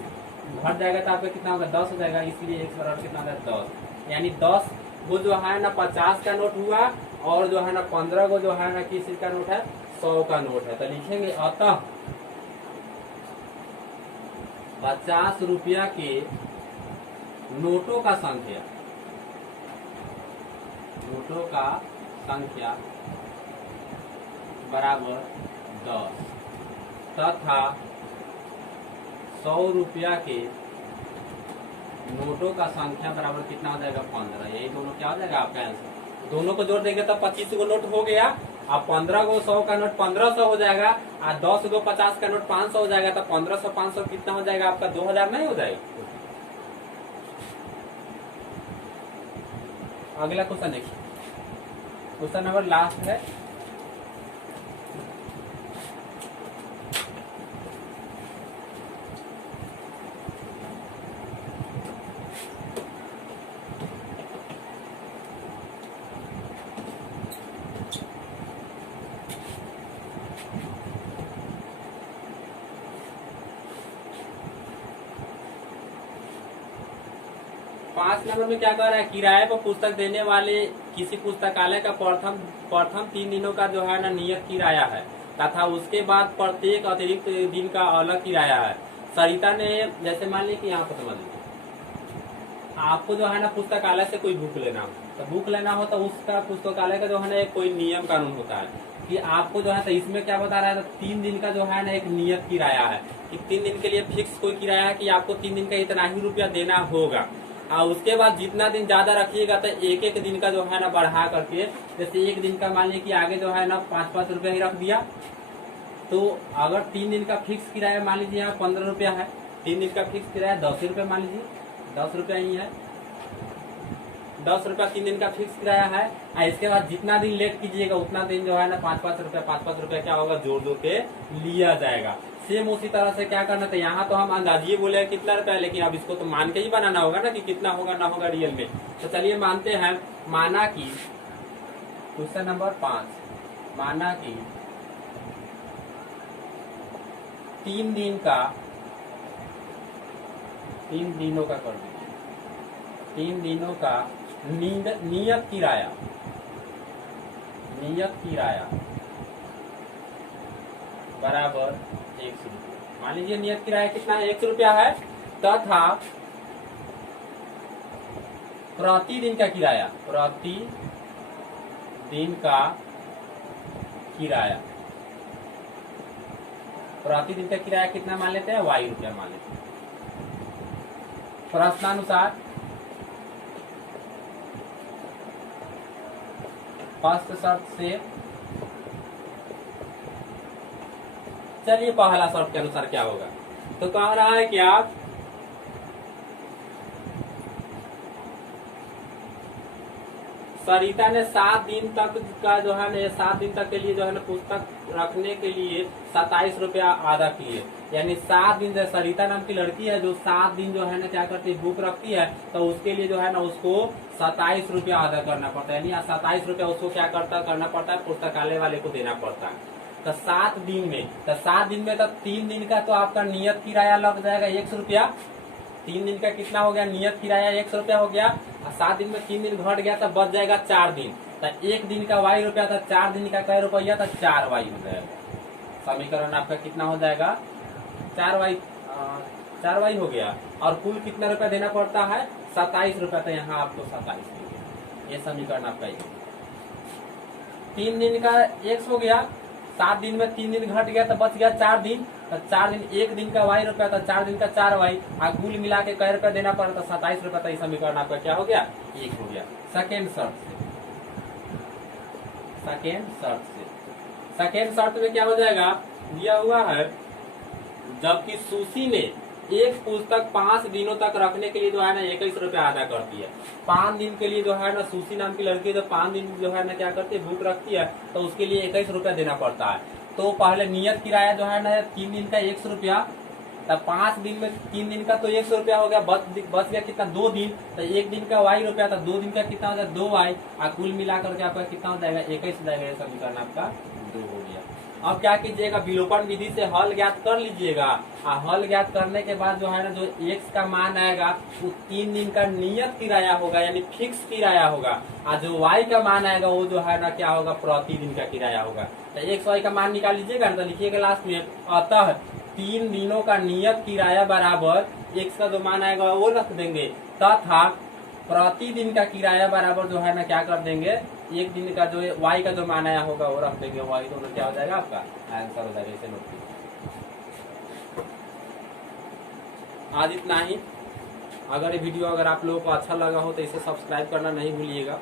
घट जाएगा तो आपका कितना होगा 10 हो जाएगा, इसलिए x बराबर कितना हो जाए 10। यानी 10 वो जो है ना 50 का नोट हुआ, और जो है ना 15 को जो है ना किस चीज का नोट है, 100 का नोट है। तो लिखेंगे अतः 50 रुपया के नोटों का संख्या, नोटों का संख्या बराबर 10 तथा 100 रुपया के नोटों का संख्या बराबर कितना हो जाएगा 15। यही दोनों क्या हो जाएगा आपका आंसर। दोनों को जोड़ देंगे तो 25 गो नोट हो गया, अब 15 गो 100 का नोट 1500 हो जाएगा, और 10 गो 50 का नोट 500 हो जाएगा, तो 1500 500 कितना हो जाएगा आपका 2000 नहीं हो जाएगा। अगला क्वेश्चन देखिए, क्वेश्चन नंबर लास्ट है, पांच नंबर में क्या कह रहा है, किराए पर पुस्तक देने वाले किसी पुस्तकालय का प्रथम 3 दिनों का जो है ना नियत किराया है, तथा उसके बाद प्रत्येक अतिरिक्त दिन का अलग किराया है। सरिता ने, जैसे मान ली कि यहाँ पर समझ लीजिए, आपको जो है ना पुस्तकालय से कोई बुक लेना हो, तो बुक लेना हो तो उसका पुस्तकालय का जो है ना एक कोई नियम कानून होता है कि आपको जो है, तो इसमें क्या बता रहा है, तो 3 दिन का जो है ना एक नियत किराया है कि 3 दिन के लिए फिक्स कोई किराया है कि आपको 3 दिन का इतना ही रुपया देना होगा, और उसके बाद जितना दिन ज्यादा रखिएगा तो एक एक दिन का जो है ना बढ़ा करके, जैसे एक दिन का मान लीजिए कि आगे जो है ना 5-5 रुपया ही रख दिया, तो अगर 3 दिन का फिक्स किराया मान लीजिए यहाँ 15 रुपया है, 3 दिन का फिक्स किराया 10 रुपया मान लीजिए, 10 रुपया ही है, 10 रुपया 3 दिन का फिक्स किराया है, और इसके बाद जितना दिन लेट कीजिएगा उतना दिन जो है ना 5-5 रुपया क्या होगा जोड़ जोड़ के लिया जाएगा। सेम उसी तरह से क्या करना था, यहाँ तो हम अंदाजिए बोले कितना रुपया, लेकिन अब इसको तो मान के ही बनाना होगा ना कि कितना होगा ना होगा रियल में। तो चलिए मानते हैं, माना कि क्वेश्चन नंबर 5, माना कि 3 दिन का, 3 दिनों का कर दीजिए, 3 दिनों का नियत किराया, नियत किराया बराबर 100 रुपया। मान लीजिए नियत किराया कितना है, 100 रुपया है, तथा प्रति दिन का किराया, प्रति दिन का किराया, प्रति दिन का किराया कितना मान लेते हैं, y रुपया मान लेते हैं। प्रश्नानुसार फर्स्ट शर्त से, चलिए पहला शर्त के अनुसार क्या होगा, तो कह रहा है कि आप सरिता ने 7 दिन तक का जो है ना, 7 दिन तक के लिए जो है ना पुस्तक रखने के लिए 27 रुपया अदा किए। यानी 7 दिन, सरिता नाम की लड़की है जो 7 दिन जो है ना क्या करती है, बुक रखती है, तो उसके लिए जो है ना उसको 27 रुपया अदा करना पड़ता है। यानी 27 रुपया उसको क्या करना पड़ता है, पुस्तकालय वाले को देना पड़ता है। तो 7 दिन में, तो 7 दिन में तो 3 दिन का तो आपका नियत किराया लग जाएगा 100 रुपया। 3 दिन का कितना हो गया नियत किराया 100 रुपया हो गया, और 7 दिन में 3 दिन घट गया तो बच जाएगा 4 दिन। तो 1 दिन का वाई रुपया था, 4 दिन का कै रुपया था, 4 वाई हो जाएगा। समीकरण आपका कितना हो जाएगा 4 वाई हो गया। और कुल कितना रुपया देना पड़ता है 27 रुपया, तो यहाँ आपको 27। ये समीकरण आपका 3 दिन का x हो गया, 7 दिन में 3 दिन घट गया तो बच गया 4 दिन, तो 4 दिन 1 दिन का वाई रुपया था, 4 दिन का 4 वाई, और कुल मिला के कै रुपया देना पड़ा था 27 रुपया। तो ये समीकरण आपका क्या हो गया 1 हो गया। सेकेंड शर्त में क्या हो जाएगा, दिया हुआ है जबकि सुशी ने एक पुस्तक 5 दिनों तक रखने के लिए जो है ना 21 रुपया अदा करती है। 5 दिन के लिए जो है ना सुशी नाम की लड़की जो 5 दिन जो है ना क्या करती है भूख रखती है, तो उसके लिए 21 रुपया देना पड़ता है। तो पहले नियत किराया जो है ना 3 दिन का 100 रुपया, तब 5 दिन में 3 दिन का तो 100 रुपया हो गया, बच गया कितना 2 दिन, तो 1 दिन का वाई रुपया था, 2 दिन का कितना हो जाएगा 2 वाई, और कुल मिला करके आपका कितना हो जाएगा 21 हो जाएगा। समीकरण आपका 2 हो गया। अब क्या कीजिएगा विलोपन विधि से हल ज्ञात कर लीजिएगा, और हल ज्ञात करने के बाद जो है ना जो x का मान आएगा वो 3 दिन का नियत किराया होगा यानी फिक्स किराया होगा, और जो y का मान आएगा वो जो है ना क्या होगा प्रति दिन का किराया होगा। तो x y का मान निकाल लीजिएगा, तो लिखिएगा लास्ट में अतः 3 दिनों का नियत किराया बराबर x का जो मान आएगा वो रख देंगे, तथा प्रतिदिन का किराया बराबर जो है ना क्या कर देंगे 1 दिन का जो y का जो मान आया होगा वो रख देंगे, y दोनों क्या हो जाएगा आपका आंसर हो जाएगा। इसे नोट कीजिए। आज इतना ही। अगर ये वीडियो अगर आप लोगों को अच्छा लगा हो तो इसे सब्सक्राइब करना नहीं भूलिएगा।